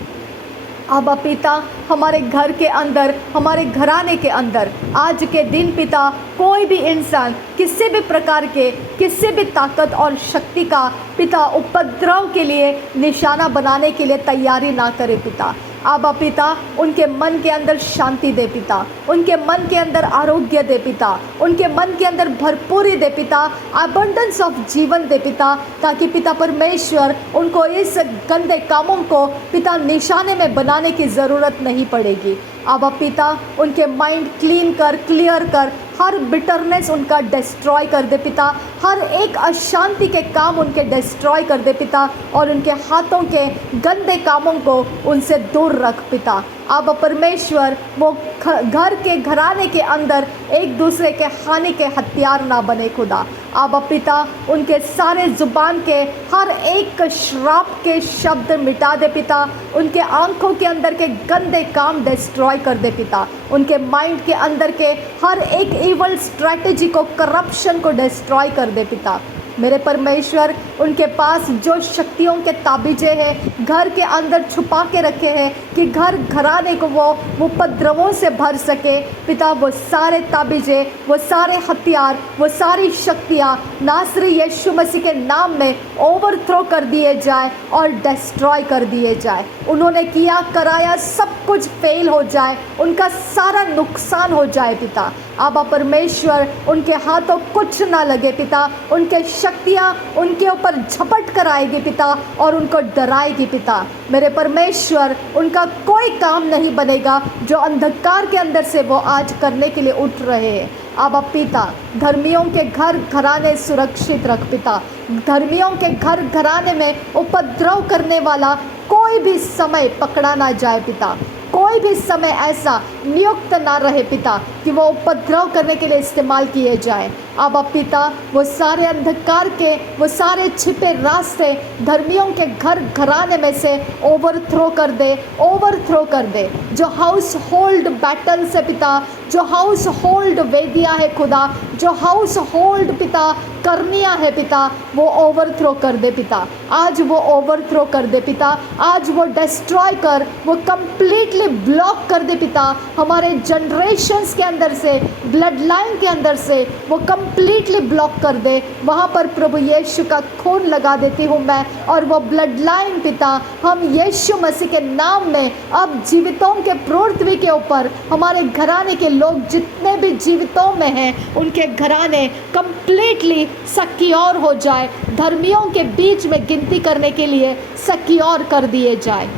आबा पिता, हमारे घर के अंदर, हमारे घराने के अंदर आज के दिन पिता कोई भी इंसान किसी भी प्रकार के, किसी भी ताकत और शक्ति का पिता उपद्रव के लिए, निशाना बनाने के लिए तैयारी ना करे पिता। आबा पिता, उनके मन के अंदर शांति दे पिता, उनके मन के अंदर आरोग्य दे पिता, उनके मन के अंदर भरपूरी दे पिता, अबंडेंस ऑफ जीवन दे पिता, ताकि पिता परमेश्वर उनको इस गंदे कामों को पिता निशाने में बनाने की ज़रूरत नहीं पड़ेगी। आबा पिता, उनके माइंड क्लियर कर, हर बिटरनेस उनका डिस्ट्रॉय कर दे पिता, हर एक अशांति के काम उनके डिस्ट्रॉय कर दे पिता, और उनके हाथों के गंदे कामों को उनसे दूर रख पिता। अब परमेश्वर वो घर के घराने के अंदर एक दूसरे के हानि के हथियार ना बने खुदा। अब पिता, उनके सारे ज़ुबान के हर एक श्राप के शब्द मिटा दे पिता, उनके आंखों के अंदर के गंदे काम डिस्ट्रॉय कर दे पिता, उनके माइंड के अंदर के हर एक इवल स्ट्रैटेजी को, करप्शन को डिस्ट्रॉय कर दे पिता। मेरे परमेश्वर, उनके पास जो शक्तियों के ताबीज़े हैं घर के अंदर छुपा के रखे हैं कि घर घराने को वो उपद्रवों से भर सके पिता, वो सारे ताबीज़े, वो सारे हथियार, वो सारी शक्तियाँ नासरी यीशु मसीह के नाम में ओवरथ्रो कर दिए जाए और डिस्ट्रॉय कर दिए जाए। उन्होंने किया कराया सब कुछ फेल हो जाए, उनका सारा नुकसान हो जाए पिता। आबा परमेश्वर, उनके हाथों कुछ ना लगे पिता, उनके शक्तियाँ उनके ऊपर झपट कर आएगी पिता और उनको डराएगी पिता। मेरे परमेश्वर, उनका कोई काम नहीं बनेगा जो अंधकार के अंदर से वो आज करने के लिए उठ रहे हैं। आबा पिता, धर्मियों के घर घराने सुरक्षित रख पिता, धर्मियों के घर घराने में उपद्रव करने वाला कोई भी समय पकड़ा ना जाए पिता, कोई भी समय ऐसा नियुक्त ना रहे पिता कि वो उपद्रव करने के लिए इस्तेमाल किए जाए। अब पिता, वो सारे अंधकार के, वो सारे छिपे रास्ते धर्मियों के घर घराने में से ओवरथ्रो कर दे, ओवरथ्रो कर दे। जो हाउस होल्ड बैटल से पिता, जो हाउस होल्ड वेदियाँ है खुदा, जो हाउस होल्ड पिता करनियाँ है पिता, वो ओवरथ्रो कर दे पिता, आज वो ओवरथ्रो कर दे पिता, आज वो डिस्ट्रॉय कर, वो कंप्लीटली ब्लॉक कर दे पिता। हमारे जनरेशन्स के अंदर से, ब्लड लाइन के अंदर से वो कंप्लीटली ब्लॉक कर दे। वहाँ पर प्रभु यीशु का खून लगा देती हूँ मैं, और वो ब्लड लाइन पिता हम यीशु मसीह के नाम में अब जीवितों के पृथ्वी के ऊपर, हमारे घराने के लोग जितने भी जीवितों में हैं उनके घराने कंप्लीटली सिक्योर हो जाए, धर्मियों के बीच में गिनती करने के लिए सिक्योर कर दिए जाए।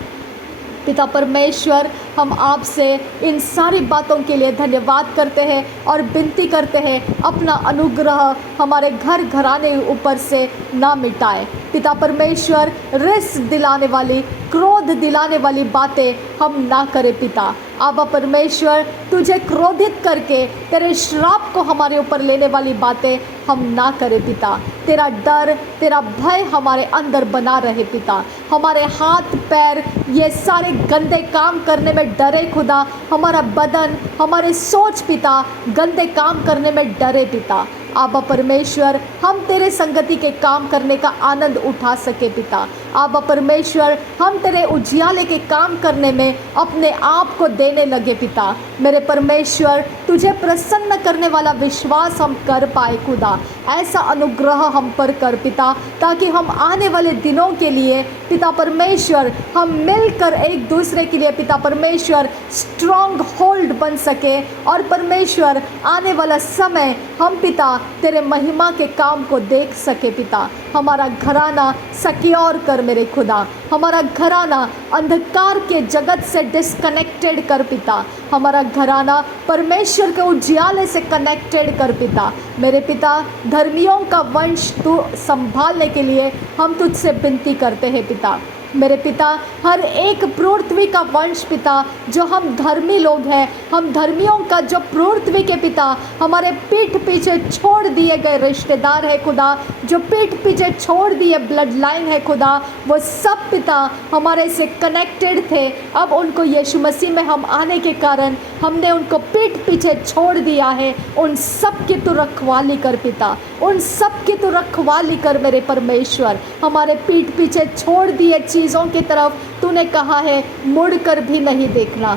पिता परमेश्वर, हम आपसे इन सारी बातों के लिए धन्यवाद करते हैं और विनती करते हैं अपना अनुग्रह हमारे घर घराने ऊपर से ना मिटाए। पिता परमेश्वर, रिस दिलाने वाली, क्रोध दिलाने वाली बातें हम ना करें पिता। आबा परमेश्वर, तुझे क्रोधित करके तेरे श्राप को हमारे ऊपर लेने वाली बातें हम ना करें पिता। तेरा डर, तेरा भय हमारे अंदर बना रहे पिता। हमारे हाथ पैर ये सारे गंदे काम करने में डरे खुदा, हमारा बदन, हमारे सोच पिता गंदे काम करने में डरे पिता। आबा परमेश्वर, हम तेरे संगति के काम करने का आनंद उठा सके पिता। आबा परमेश्वर, हम तेरे उजियाले के काम करने में अपने आप को देने लगे पिता। मेरे परमेश्वर, तुझे प्रसन्न करने वाला विश्वास हम कर पाए खुदा। ऐसा अनुग्रह हम पर कर पिता, ताकि हम आने वाले दिनों के लिए पिता परमेश्वर हम मिलकर एक दूसरे के लिए पिता परमेश्वर स्ट्रॉन्ग होल्ड बन सके, और परमेश्वर आने वाला समय हम पिता तेरे महिमा के काम को देख सके पिता। हमारा घराना सिक्योर कर मेरे खुदा, हमारा घराना अंधकार के जगत से डिस्कनेक्टेड कर पिता, हमारा घराना परमेश्वर के उजियाले से कनेक्टेड कर पिता। मेरे पिता, धर्मियों का वंश तू संभालने के लिए हम तुझसे विनती करते हैं पिता। मेरे पिता, हर एक पृथ्वी का वंश पिता, जो हम धर्मी लोग हैं, हम धर्मियों का जो पृथ्वी के पिता हमारे पीठ पीछे छोड़ दिए गए रिश्तेदार है खुदा, जो पीठ पीछे छोड़ दिए ब्लड लाइन है खुदा, वो सब पिता हमारे से कनेक्टेड थे। अब उनको यीशु मसीह में हम आने के कारण हमने उनको पीठ पीछे छोड़ दिया है। उन सब की तू रखवाली कर पिता, उन सब की तू रखवाली कर मेरे परमेश्वर। हमारे पीठ पीछे छोड़ दिए चीज़ों की तरफ तूने कहा है मुड़कर भी नहीं देखना।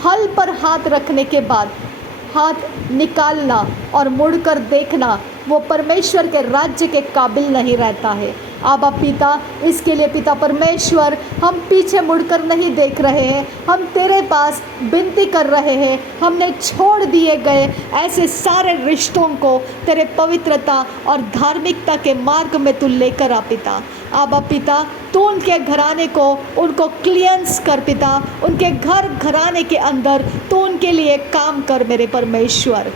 हल पर हाथ रखने के बाद हाथ निकालना और मुड़कर देखना वो परमेश्वर के राज्य के काबिल नहीं रहता है। आबा पिता, इसके लिए पिता परमेश्वर हम पीछे मुड़कर नहीं देख रहे हैं, हम तेरे पास विनती कर रहे हैं। हमने छोड़ दिए गए ऐसे सारे रिश्तों को तेरे पवित्रता और धार्मिकता के मार्ग में तू लेकर आ पिता। आबा पिता, तू उनके घराने को उनको क्लियंस कर पिता, उनके घर घराने के अंदर तू उनके लिए काम कर मेरे परमेश्वर।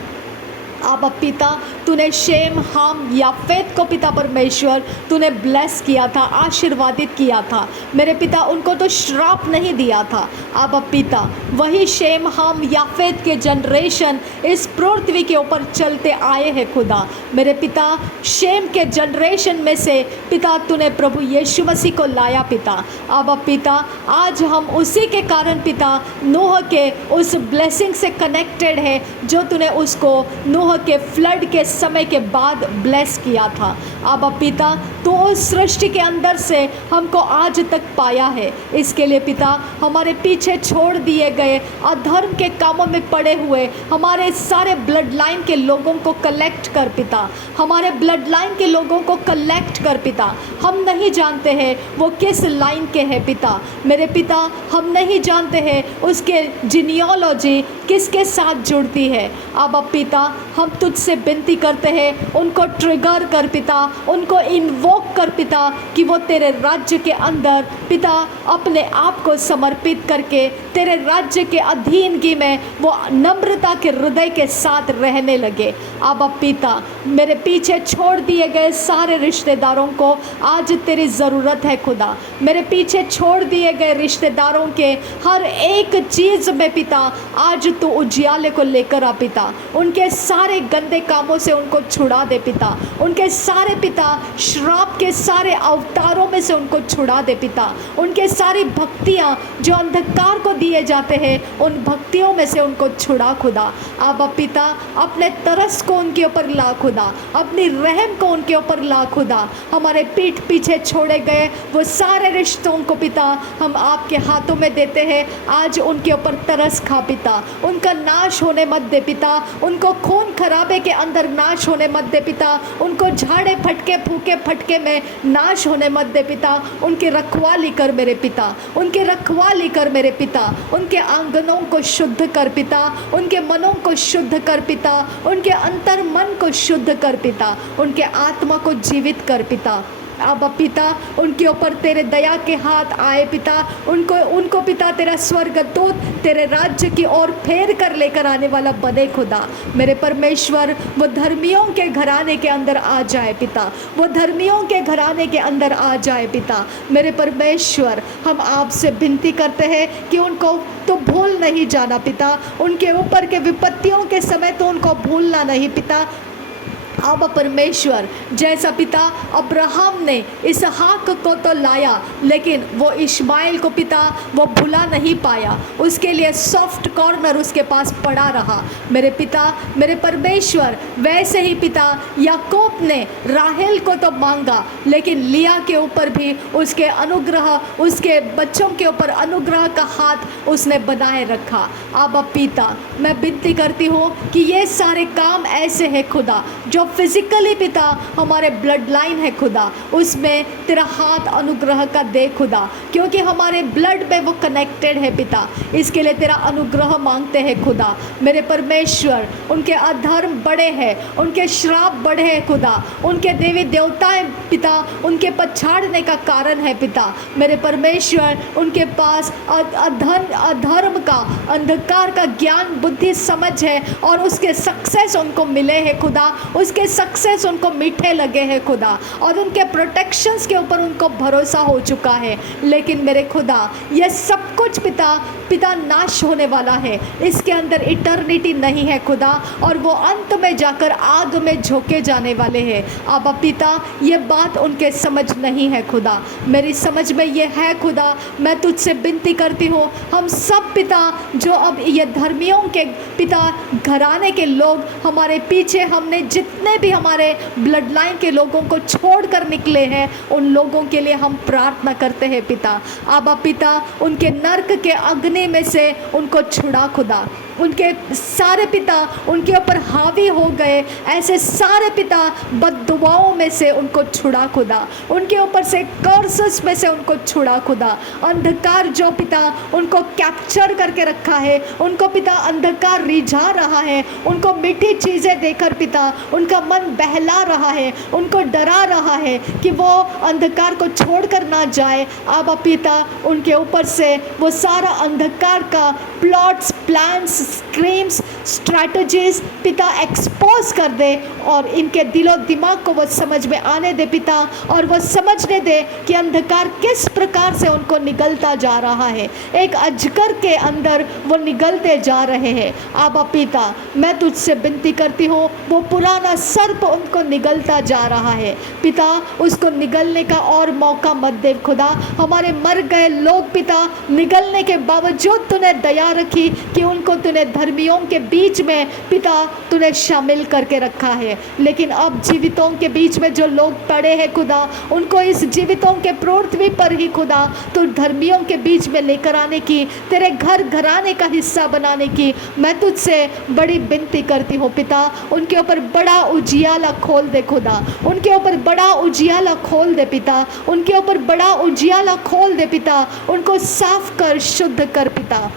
आबा पिता, तूने शेम, हाम, याफेत को पिता परमेश्वर तूने ब्लेस किया था, आशीर्वादित किया था मेरे पिता, उनको तो श्राप नहीं दिया था। आबा पिता, वही शेम, हाम, याफेत के जनरेशन इस पृथ्वी के ऊपर चलते आए हैं खुदा। मेरे पिता, शेम के जनरेशन में से पिता तूने प्रभु यीशु मसीह को लाया पिता। आबा पिता, आज हम उसी के कारण पिता नूह के उस ब्लेसिंग से कनेक्टेड है जो तूने उसको नूह के फ्लड के समय के बाद ब्लेस किया था। आबा पिता, तो उस सृष्टि के अंदर से हमको आज तक पाया है। इसके लिए पिता हमारे पीछे छोड़ दिए गए अधर्म के कामों में पड़े हुए हमारे सारे ब्लड लाइन के लोगों को कलेक्ट कर पिता, हमारे ब्लड लाइन के लोगों को कलेक्ट कर पिता। हम नहीं जानते हैं वो किस लाइन के हैं पिता। मेरे पिता, हम नहीं जानते हैं उसके जीनियोलॉजी किसके साथ जुड़ती है। आबा पिता, हम तुझसे विनती करते हैं, उनको ट्रिगर कर पिता, उनको इन्वोक कर पिता कि वो तेरे राज्य के अंदर पिता अपने आप को समर्पित करके तेरे राज्य के अधीनगी में वो नम्रता के हृदय के साथ रहने लगे। आबा पिता, मेरे पीछे छोड़ दिए गए सारे रिश्तेदारों को आज तेरी ज़रूरत है खुदा। मेरे पीछे छोड़ दिए गए रिश्तेदारों के हर एक चीज़ में पिता आज तू उजियाले को लेकर आ पिता, उनके सारे गंदे कामों से उनको छुड़ा दे पिता, उनके सारे पिता श्राप के सारे अवतारों में से उनको छुड़ा दे पिता, उनके सारी भक्तियाँ जो अंधकार को दिए जाते हैं उन भक्तियों में से उनको छुड़ा खुदा। आबा पिता, अपने तरस को उनके ऊपर ला खुदा, अपनी रहम को उनके ऊपर ला खुदा। हमारे पीठ पीछे छोड़े गए वो सारे रिश्तों को पिता हम आपके हाथों में देते हैं। आज उनके ऊपर तरस खा पिता, उनका नाश होने मत दे पिता, उनको खून खराबे के अंदर नाश होने मत दे पिता, उनको झाड़े फटके फूके फटके में नाश होने मत दे पिता। उनकी रखवाली कर मेरे पिता, उनकी रखवाली कर मेरे पिता, उनके आंगनों को शुद्ध कर पिता, उनके मनों को शुद्ध कर पिता, उनके अंतर मन को शुद्ध कर पिता, उनके आत्मा को जीवित कर पिता। अब पिता, उनके ऊपर तेरे दया के हाथ आए पिता, उनको पिता तेरा स्वर्गदूत तेरे राज्य की ओर फेर कर लेकर आने वाला बने खुदा। मेरे परमेश्वर, वो धर्मियों के घराने के अंदर आ जाए पिता, वो धर्मियों के घराने के अंदर आ जाए पिता। मेरे परमेश्वर, हम आपसे विनती करते हैं कि उनको तो भूल नहीं जाना पिता, उनके ऊपर के विपत्तियों के समय तो उनको भूलना नहीं पिता। आबा परमेश्वर, जैसा पिता अब्राहम ने इसहाक को तो लाया लेकिन वो इश्माइल को पिता वो भुला नहीं पाया, उसके लिए सॉफ्ट कॉर्नर उसके पास पड़ा रहा। मेरे पिता, मेरे परमेश्वर, वैसे ही पिता याकूब ने राहेल को तो मांगा लेकिन लिया के ऊपर भी उसके अनुग्रह, उसके बच्चों के ऊपर अनुग्रह का हाथ उसने बनाए रखा। आबा पिता, मैं विनती करती हूँ कि ये सारे काम ऐसे हैं खुदा जो फिजिकली पिता हमारे ब्लड लाइन है खुदा, उसमें तेरा हाथ अनुग्रह का दे खुदा, क्योंकि हमारे ब्लड में वो कनेक्टेड है पिता। इसके लिए तेरा अनुग्रह मांगते हैं खुदा। मेरे परमेश्वर, उनके अधर्म बड़े हैं, उनके श्राप बड़े हैं खुदा, उनके देवी देवताएं पिता उनके पछाड़ने का कारण है पिता। मेरे परमेश्वर, उनके पास अधर्म का, अंधकार का ज्ञान, बुद्धि, समझ है और उसके सक्सेस उनको मिले हैं खुदा, उसके उनके सक्सेस उनको मीठे लगे हैं खुदा, और उनके प्रोटेक्शंस के ऊपर उनको भरोसा हो चुका है। लेकिन मेरे खुदा, ये सब कुछ पिता नाश होने वाला है, इसके अंदर इटर्निटी नहीं है खुदा, और वो अंत में जाकर आग में झोंके जाने वाले हैं। अब पिता, ये बात उनके समझ नहीं है खुदा, मेरी समझ में ये है खुदा। मैं तुझसे विनती करती हूँ, हम सब पिता जो अब ये धर्मियों के पिता घराने के लोग हमारे पीछे, हमने जितने भी हमारे ब्लड लाइन के लोगों को छोड़कर निकले हैं, उन लोगों के लिए हम प्रार्थना करते हैं पिता। अब पिता, उनके नर्क के अग्नि में से उनको छुड़ा खुदा, उनके सारे पिता उनके ऊपर हावी हो गए, ऐसे सारे पिता बद्दुआओं में से उनको छुड़ा खुदा, उनके ऊपर से कर्सेस में से उनको छुड़ा खुदा। अंधकार जो पिता उनको कैप्चर करके रखा है, उनको पिता अंधकार रिझा रहा है, उनको मीठी चीज़ें देकर पिता उनका मन बहला रहा है, उनको डरा रहा है कि वो अंधकार को छोड़कर ना जाए। अब पिता, उनके ऊपर से वो सारा अंधकार का प्लॉट्स, प्लान्स, स्क्रीम्स, स्ट्रैटेजीज पिता एक्सपोज कर दे, और इनके दिलो दिमाग को वो समझ में आने दे पिता, और वो समझने दे कि अंधकार किस प्रकार से उनको निगलता जा रहा है, एक अजगर के अंदर वो निगलते जा रहे हैं। अब पिता, मैं तुझसे विनती करती हूँ, वो पुराना सर्प उनको निगलता जा रहा है पिता, उसको निगलने का और मौका मत दे खुदा। हमारे मर गए लोग पिता, निगलने के बावजूद तूने दया रखी कि उनको तूने धर्मियों के बीच में पिता तूने शामिल करके रखा है, लेकिन अब जीवितों के बीच में जो लोग पड़े हैं खुदा, उनको इस जीवितों के पृथ्वी पर ही खुदा तू धर्मियों के बीच में लेकर आने की, तेरे घर घराने का हिस्सा बनाने की मैं तुझसे बड़ी विनती करती हूँ पिता। उनके ऊपर बड़ा उजियाला खोल दे खुदा, उनके ऊपर बड़ा उजियाला खोल दे पिता, उनके ऊपर बड़ा उजियाला खोल दे पिता, उनको साफ कर, शुद्ध कर पिता,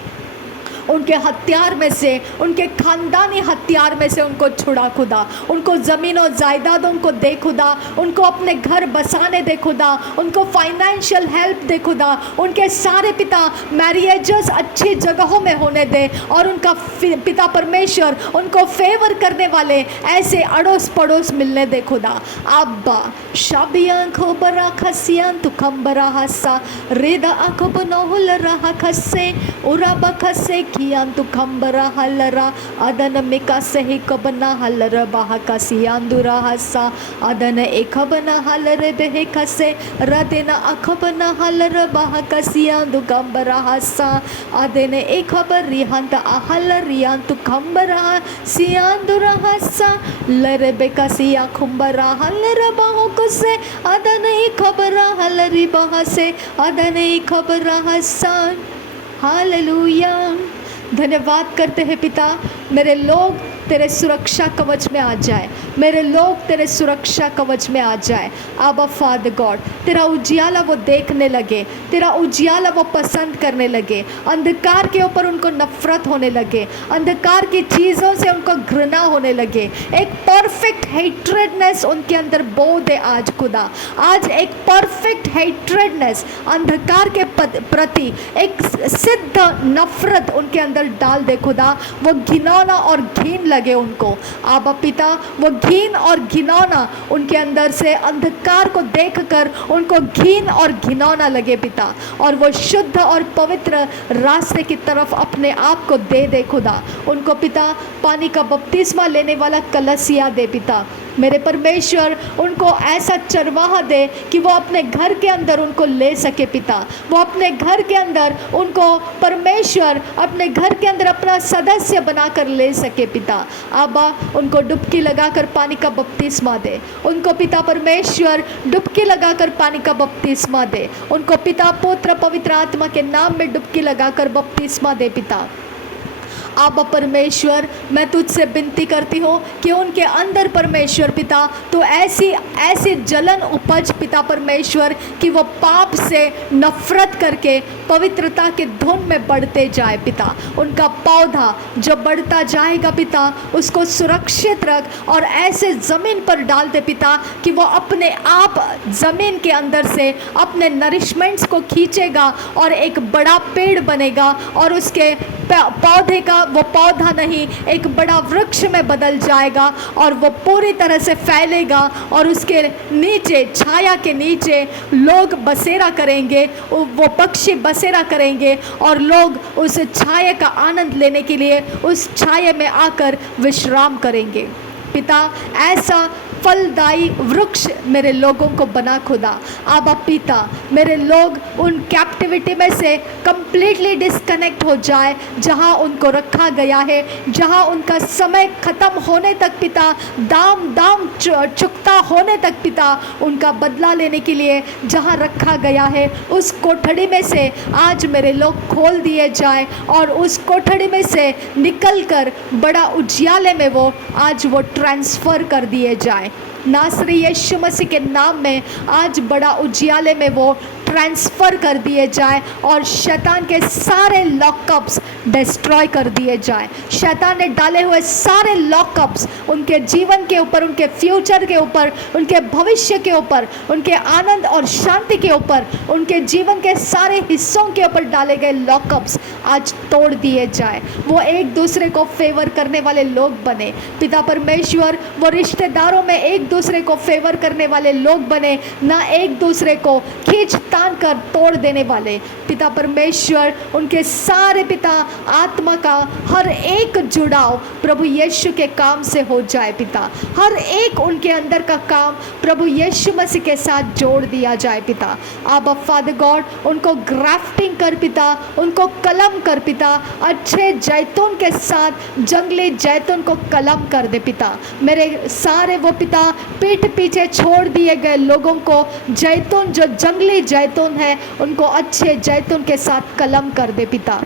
उनके हथियार में से, उनके ख़ानदानी हथियार में से उनको छुड़ा खुदा, उनको ज़मीन और जायदादों को दे खुदा, उनको अपने घर बसाने दे खुदा, उनको फाइनेंशियल हेल्प दे खुदा, उनके सारे पिता मैरिजेस अच्छी जगहों में होने दे, और उनका पिता परमेश्वर उनको फेवर करने वाले ऐसे अड़ोस पड़ोस मिलने दे खुदा। अब्बा शाबियां खोबरा खसियां तु खम्बरा हसा रेदा अखब नहुल रहा खसे उराबा खसे कियां तु खम्बरा हलरा अदन मिका सही कबना हलर बाहा कसियांदुरा हसा अदन एकबना हलर देहे खसे रदेना अखबना हलर बाहा कसियांदु खम्बरा हसा अदन एकबर रिहंत अहल रियांतु खम्बरा सियांदुरा हसा लरे बेकसिया खुम्बरा हलर बाहो कसे अदन एकबरा हलरी बाहा से अदन एकबरा हसा। हालेलुया। धन्यवाद करते हैं पिता, मेरे लोग तेरे सुरक्षा कवच में आ जाए, मेरे लोग तेरे सुरक्षा कवच में आ जाए। आबा फादर गॉड, तेरा उजियाला वो देखने लगे, तेरा उजियाला वो पसंद करने लगे, अंधकार के ऊपर उनको नफरत होने लगे, अंधकार की चीज़ों से उनको घृणा होने लगे, एक परफेक्ट हेट्रेडनेस उनके अंदर बो दे आज खुदा। आज एक परफेक्ट हेट्रेडनेस अंधकार के प्रति, एक सिद्ध नफरत उनके अंदर डाल दे खुदा। वो घिनौना और घिन लगे उनको आबा पिता, वो घिन और घिनौना उनके अंदर से अंधकार को देखकर उनको घिन और घिनौना लगे पिता, और वो शुद्ध और पवित्र रास्ते की तरफ अपने आप को दे दे खुदा। उनको पिता पानी का बपतिस्मा लेने वाला कलसिया दे पिता, मेरे परमेश्वर उनको ऐसा चरवाहा दे कि वो अपने घर के अंदर उनको ले सके पिता, वो अपने घर के अंदर उनको परमेश्वर अपने घर के अंदर अपना सदस्य बनाकर ले सके पिता। आबा उनको डुबकी लगाकर पानी का बपतिस्मा दे, उनको पिता परमेश्वर डुबकी लगाकर पानी का बपतिस्मा दे, उनको पिता पुत्र पवित्र आत्मा के नाम में डुबकी लगाकर बपतिस्मा दे पिता। आबा परमेश्वर मैं तुझसे विनती करती हूँ कि उनके अंदर परमेश्वर पिता तो ऐसी जलन उपज पिता परमेश्वर कि वो पाप से नफरत करके पवित्रता के धुन में बढ़ते जाए पिता। उनका पौधा जो बढ़ता जाएगा पिता उसको सुरक्षित रख और ऐसे ज़मीन पर डाल दे पिता कि वो अपने आप ज़मीन के अंदर से अपने नरिशमेंट्स को खींचेगा और एक बड़ा पेड़ बनेगा और उसके पौधे का वो पौधा नहीं, एक बड़ा वृक्ष में बदल जाएगा और वो पूरी तरह से फैलेगा और उसके नीचे, छाया के नीचे लोग बसेरा करेंगे, वो पक्षी बसेरा करेंगे और लोग उस छाया का आनंद लेने के लिए उस छाया में आकर विश्राम करेंगे। पिता, ऐसा फलदायी वृक्ष मेरे लोगों को बना खुदा। आबा पिता, मेरे लोग उन कैप्टिविटी में से कंप्लीटली डिस्कनेक्ट हो जाए जहां उनको रखा गया है, जहां उनका समय ख़त्म होने तक पिता, दाम चुकता होने तक पिता, उनका बदला लेने के लिए जहां रखा गया है, उस कोठड़ी में से आज मेरे लोग खोल दिए जाए और उस कोठड़ी में से निकलकर बड़ा उजियाले में वो आज वो ट्रांसफ़र कर दिए जाए। नासरी यीशु मसीह के नाम में आज बड़ा उजियाले में वो ट्रांसफ़र कर दिए जाए और शैतान के सारे लॉकअप्स डिस्ट्रॉय कर दिए जाए। शैतान ने डाले हुए सारे लॉकअप्स उनके जीवन के ऊपर, उनके फ्यूचर के ऊपर, उनके भविष्य के ऊपर, उनके आनंद और शांति के ऊपर, उनके जीवन के सारे हिस्सों के ऊपर डाले गए लॉकअप्स आज तोड़ दिए जाए। वो एक दूसरे को फेवर करने वाले लोग बने। पिता परमेश्वर, वो रिश्तेदारों में एक दूसरे को फेवर करने वाले लोग बने, ना एक दूसरे को खींच तान कर तोड़ देने वाले। पिता परमेश्वर, उनके सारे पिता आत्मा का हर एक जुड़ाव प्रभु यीशु के काम से हो जाए। पिता, हर एक उनके अंदर का काम प्रभु यीशु मसीह के साथ जोड़ दिया जाए। पिता आबा फादर गॉड, उनको ग्राफ्टिंग कर पिता, उनको कलम कर पिता, अच्छे जैतून के साथ जंगली जैतून को कलम कर दे पिता। मेरे सारे वो पिता पीठ पीछे छोड़ दिए गए लोगों को जैतून, जो जंगली जैतून है, उनको अच्छे जैतून के साथ कलम कर दे पिता।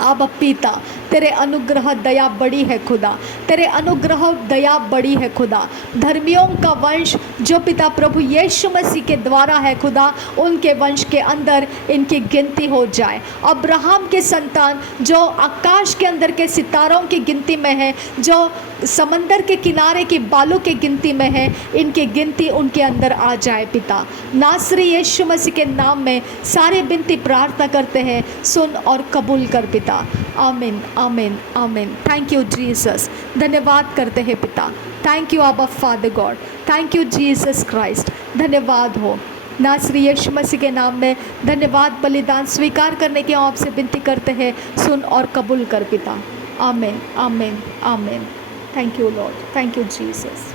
अब पिता, तेरे अनुग्रह दया बड़ी है खुदा, तेरे अनुग्रह दया बड़ी है खुदा। धर्मियों का वंश जो पिता प्रभु यीशु मसीह के द्वारा है खुदा, उनके वंश के अंदर इनकी गिनती हो जाए। अब्राहम के संतान जो आकाश के अंदर के सितारों की गिनती में है, जो समंदर के किनारे की बालू की गिनती में है, इनकी गिनती उनके अंदर आ जाए पिता। नासरी यीशु मसीह के नाम में सारी विनती प्रार्थना करते हैं, सुन और कबूल कर पिता। आमीन, आमीन, आमीन। थैंक यू जीसस, धन्यवाद करते हैं पिता। थैंक यू आबा father God, thank you Jesus Christ, धन्यवाद हो। नासरी यीशु मसीह के नाम में धन्यवाद बलिदान स्वीकार करने की आपसे विनती करते हैं, सुन और कबूल कर पिता। आमीन, आमीन, आमीन। Thank you, Lord. Thank you, Jesus.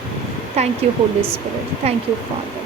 Thank you, Holy Spirit. Thank you, Father.